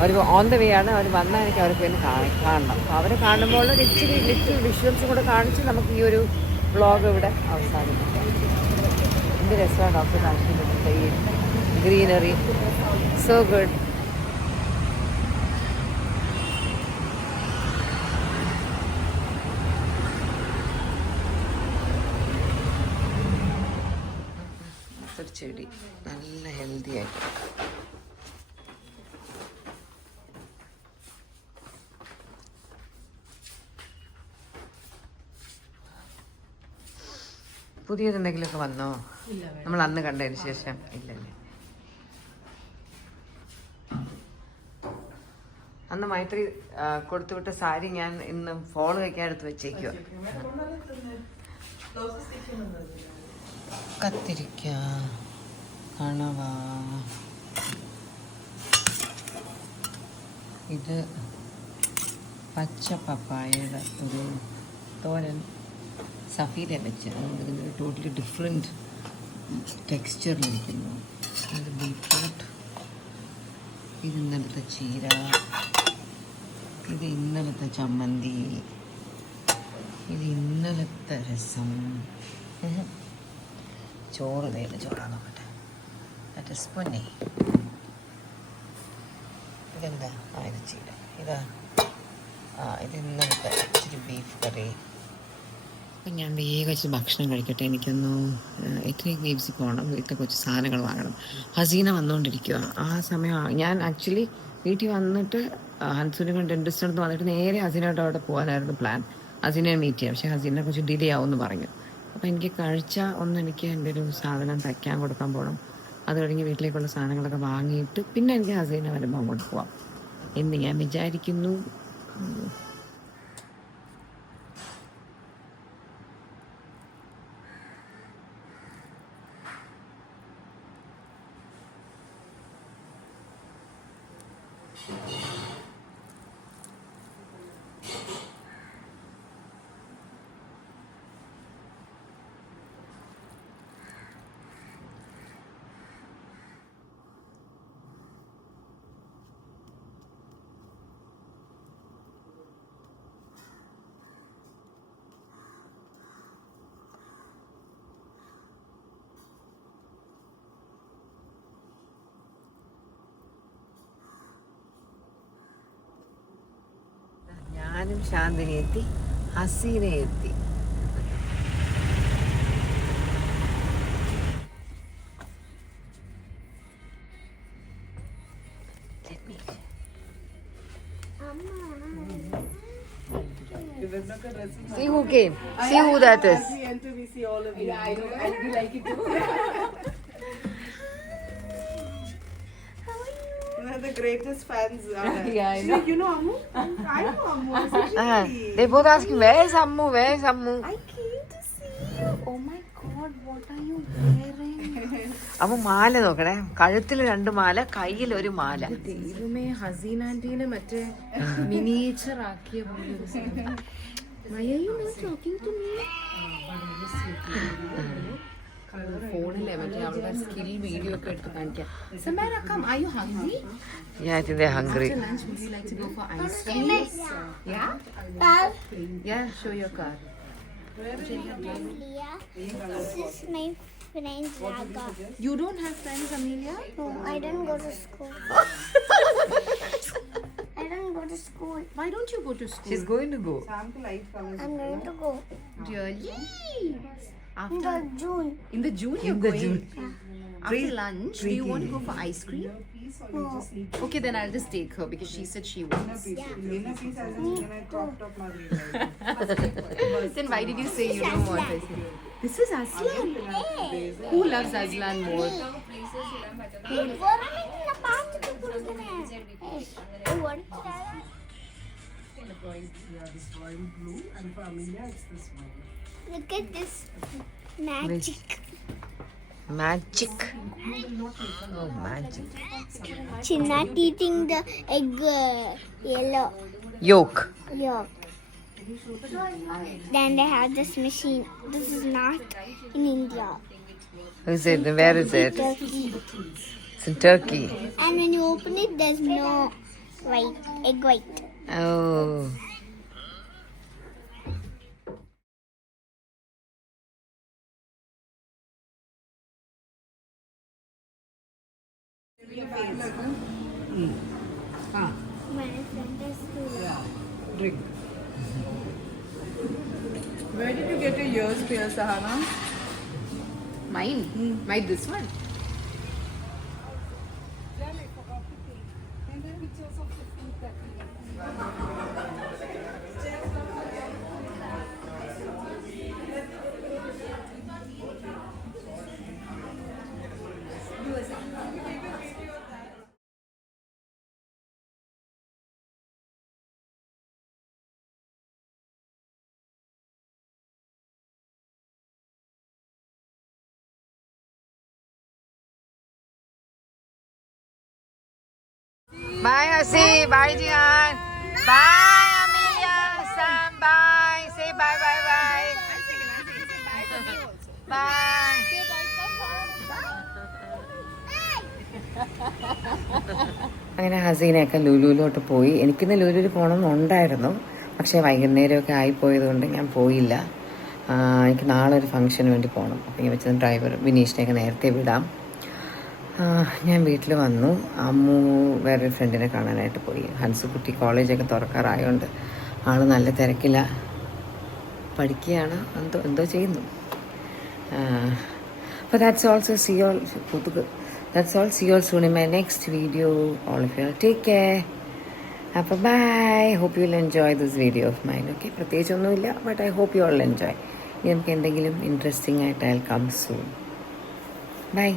അവർ ഓൺ ദ വേ ആണ്. അവർ വന്നാൽ എനിക്ക് അവർക്ക് വേണ്ടി കാണണം. അപ്പോൾ അവരെ കാണുമ്പോൾ ഇച്ചിരി ലിറ്റിൽ വിഷ്വൽസും കൂടെ കാണിച്ച് നമുക്ക് ഈ ഒരു വ്ളോഗ് ഇവിടെ അവസാനിപ്പിക്കാം. എന്ത് രസമാണ് ഡോക്ടർ കാണിച്ചിട്ടുണ്ട്. ഈ ഗ്രീനറി സോ ഗുഡ്. ഒരു ചെടി നല്ല ഹെൽത്തി ആയിട്ട്. പുതിയതെന്തെങ്കിലുമൊക്കെ വന്നോ? നമ്മൾ അന്ന് കണ്ടതിന് ശേഷം ഇല്ലല്ലേ? അന്ന് മൈത്രി കൊടുത്തുവിട്ട സാരി ഞാൻ ഇന്ന് ഫോൺ കഴിക്കാൻ എടുത്ത് വെച്ചേക്കുക. കത്തിരിക്ക, കണവ, ഇത് പച്ച പപ്പായയുടെ ഒരു തോരൻ സഫീര വെച്ച്. ഇതിന് ടോട്ടലി ഡിഫറെൻറ്റ് ടെക്സ്ചറിലിരിക്കുന്നു. ഇത് ബീട്രൂട്ട്, ഇത് ഇന്നലത്തെ ചീര, ഇത് ഇന്നലത്തെ ചമ്മന്തി, ഇത് ഇന്നലത്തെ രസം. ചോറ് തേയില ചോറാണ് നോക്കട്ടെ. മറ്റേ സ്പൊന്നി ഇതെന്താ? ഇത് ചീര. ഇതാ ഇത് ഇന്നലത്തെ ഇച്ചിരി ബീഫ് കറി. അപ്പം ഞാൻ വേഗം വെച്ച് ഭക്ഷണം കഴിക്കട്ടെ. എനിക്കൊന്ന് എത്രയും വേവ്സിൽ പോകണം, വീട്ടിൽ കുറച്ച് സാധനങ്ങൾ വാങ്ങണം. ഹസീന വന്നുകൊണ്ടിരിക്കുക. ആ സമയം ഞാൻ ആക്ച്വലി വീട്ടിൽ വന്നിട്ട് ഹൻസുവിനെ കൊണ്ട് ഡെൻറ്റിസ്റ്റ് അടുത്ത് വന്നിട്ട് നേരെ ഹസീനയോട് അവിടെ പോകാനായിരുന്നു പ്ലാൻ. ഹസീനെ മീറ്റ് ചെയ്യാം. പക്ഷേ ഹസീനെ കുറച്ച് ഡിലേ ആവുമെന്ന് പറഞ്ഞു. അപ്പോൾ എനിക്ക് എനിക്ക് എൻ്റെ ഒരു സാധനം തയ്ക്കാൻ കൊടുക്കാൻ പോകണം. അത് കഴിഞ്ഞ് വീട്ടിലേക്കുള്ള സാധനങ്ങളൊക്കെ വാങ്ങിയിട്ട് പിന്നെ എനിക്ക് ഹസീന വരുമ്പോൾ അങ്ങോട്ട് പോവാം എന്ന് ഞാൻ വിചാരിക്കുന്നു. ഞാനും ശാന്തിനി എത്തി, ഹസീന എത്തി. See who came. See who that is. We see all of you. Yeah, I know. And you like it too. One of the greatest fans. Yeah, I know. You know Ammu? I know Ammu. They both asking, where is Ammu? Where is Ammu? I came to see you. Oh my God, what are you wearing? അപ്പൊ മാല നോക്കണേ, കഴുത്തിൽ 2 മാല, കയ്യിൽ 1 മാല. ദൈവമേ, ഹസീന ആന്റീനെ മറ്റേ miniature ആക്കിയ പോലെ. Why are you not talking to me? ഫോണിലെ മറ്റേ അവളുടെ സ്കിൽ വീഡിയോ ഒക്കെ എടുത്ത് കാണിക്കാം. Samara, come. Are you hungry? Yeah, I think they're hungry. After lunch, would you like to go for ice cream? Yeah? Yeah, show your car. This is my friend Raga. You don't have friends, Amelia? No, I don't go to school. I don't go to school. Why don't you go to school? She's going to go. I'm going to go Really? in After the June. in the June you're In the going. June. After lunch, do you want to go for ice cream? No. Okay, then I'll just take her because she said she wants. Then why did you say you don't want ice cream? This is Aslan. Who loves Aslan more? Look at this magic. Magic. Oh, magic. She's not eating the egg yellow Yolk. yolk. Then they have this machine. This is not in India. Is it? Where is it? Turkey. It's in Turkey. And when you open it, there's no white egg white. Oh. My friend is Drink. Where did you get your ears pierced, Sahana? Mine? Mine this one? Bye, Asi. Bye, Jihan. Bye, Amelia. Sam, bye. Say bye, bye, bye. Bye. അങ്ങനെ ഹസീനയൊക്കെ ലുലുവിലോട്ട് പോയി. എനിക്കിന്ന് ലുലുവിൽ പോകണമെന്നുണ്ടായിരുന്നു, പക്ഷേ വൈകുന്നേരമൊക്കെ ആയിപ്പോയത് കൊണ്ട് ഞാൻ പോയില്ല. എനിക്ക് നാളെ ഒരു ഫംഗ്ഷന് വേണ്ടി പോകണം. അപ്പോൾ ഈ വെച്ചത് ഡ്രൈവർ വിനീഷിനെയൊക്കെ നേരത്തെ വിടാം. ഞാൻ വീട്ടിൽ വന്നു. അമ്മു വേറൊരു ഫ്രണ്ടിനെ കാണാനായിട്ട് പോയി. ഹൻസുകുട്ടി കോളേജൊക്കെ തുറക്കാറായതുകൊണ്ട് ആൾ നല്ല തിരക്കില്ല. പഠിക്കുകയാണ്, എന്തോ ചെയ്യുന്നു. അപ്പോൾ that's all. So see you all. That's all. See you all soon in my next video. All of you take care. അപ്പോൾ bye. Hope you'll enjoy this video of mine. Okay, പ്രത്യേകിച്ചൊന്നുമില്ല, but I hope you all enjoy. ഇനി നമുക്ക് എന്തെങ്കിലും interesting ആയിട്ട് I'll come soon. Bye.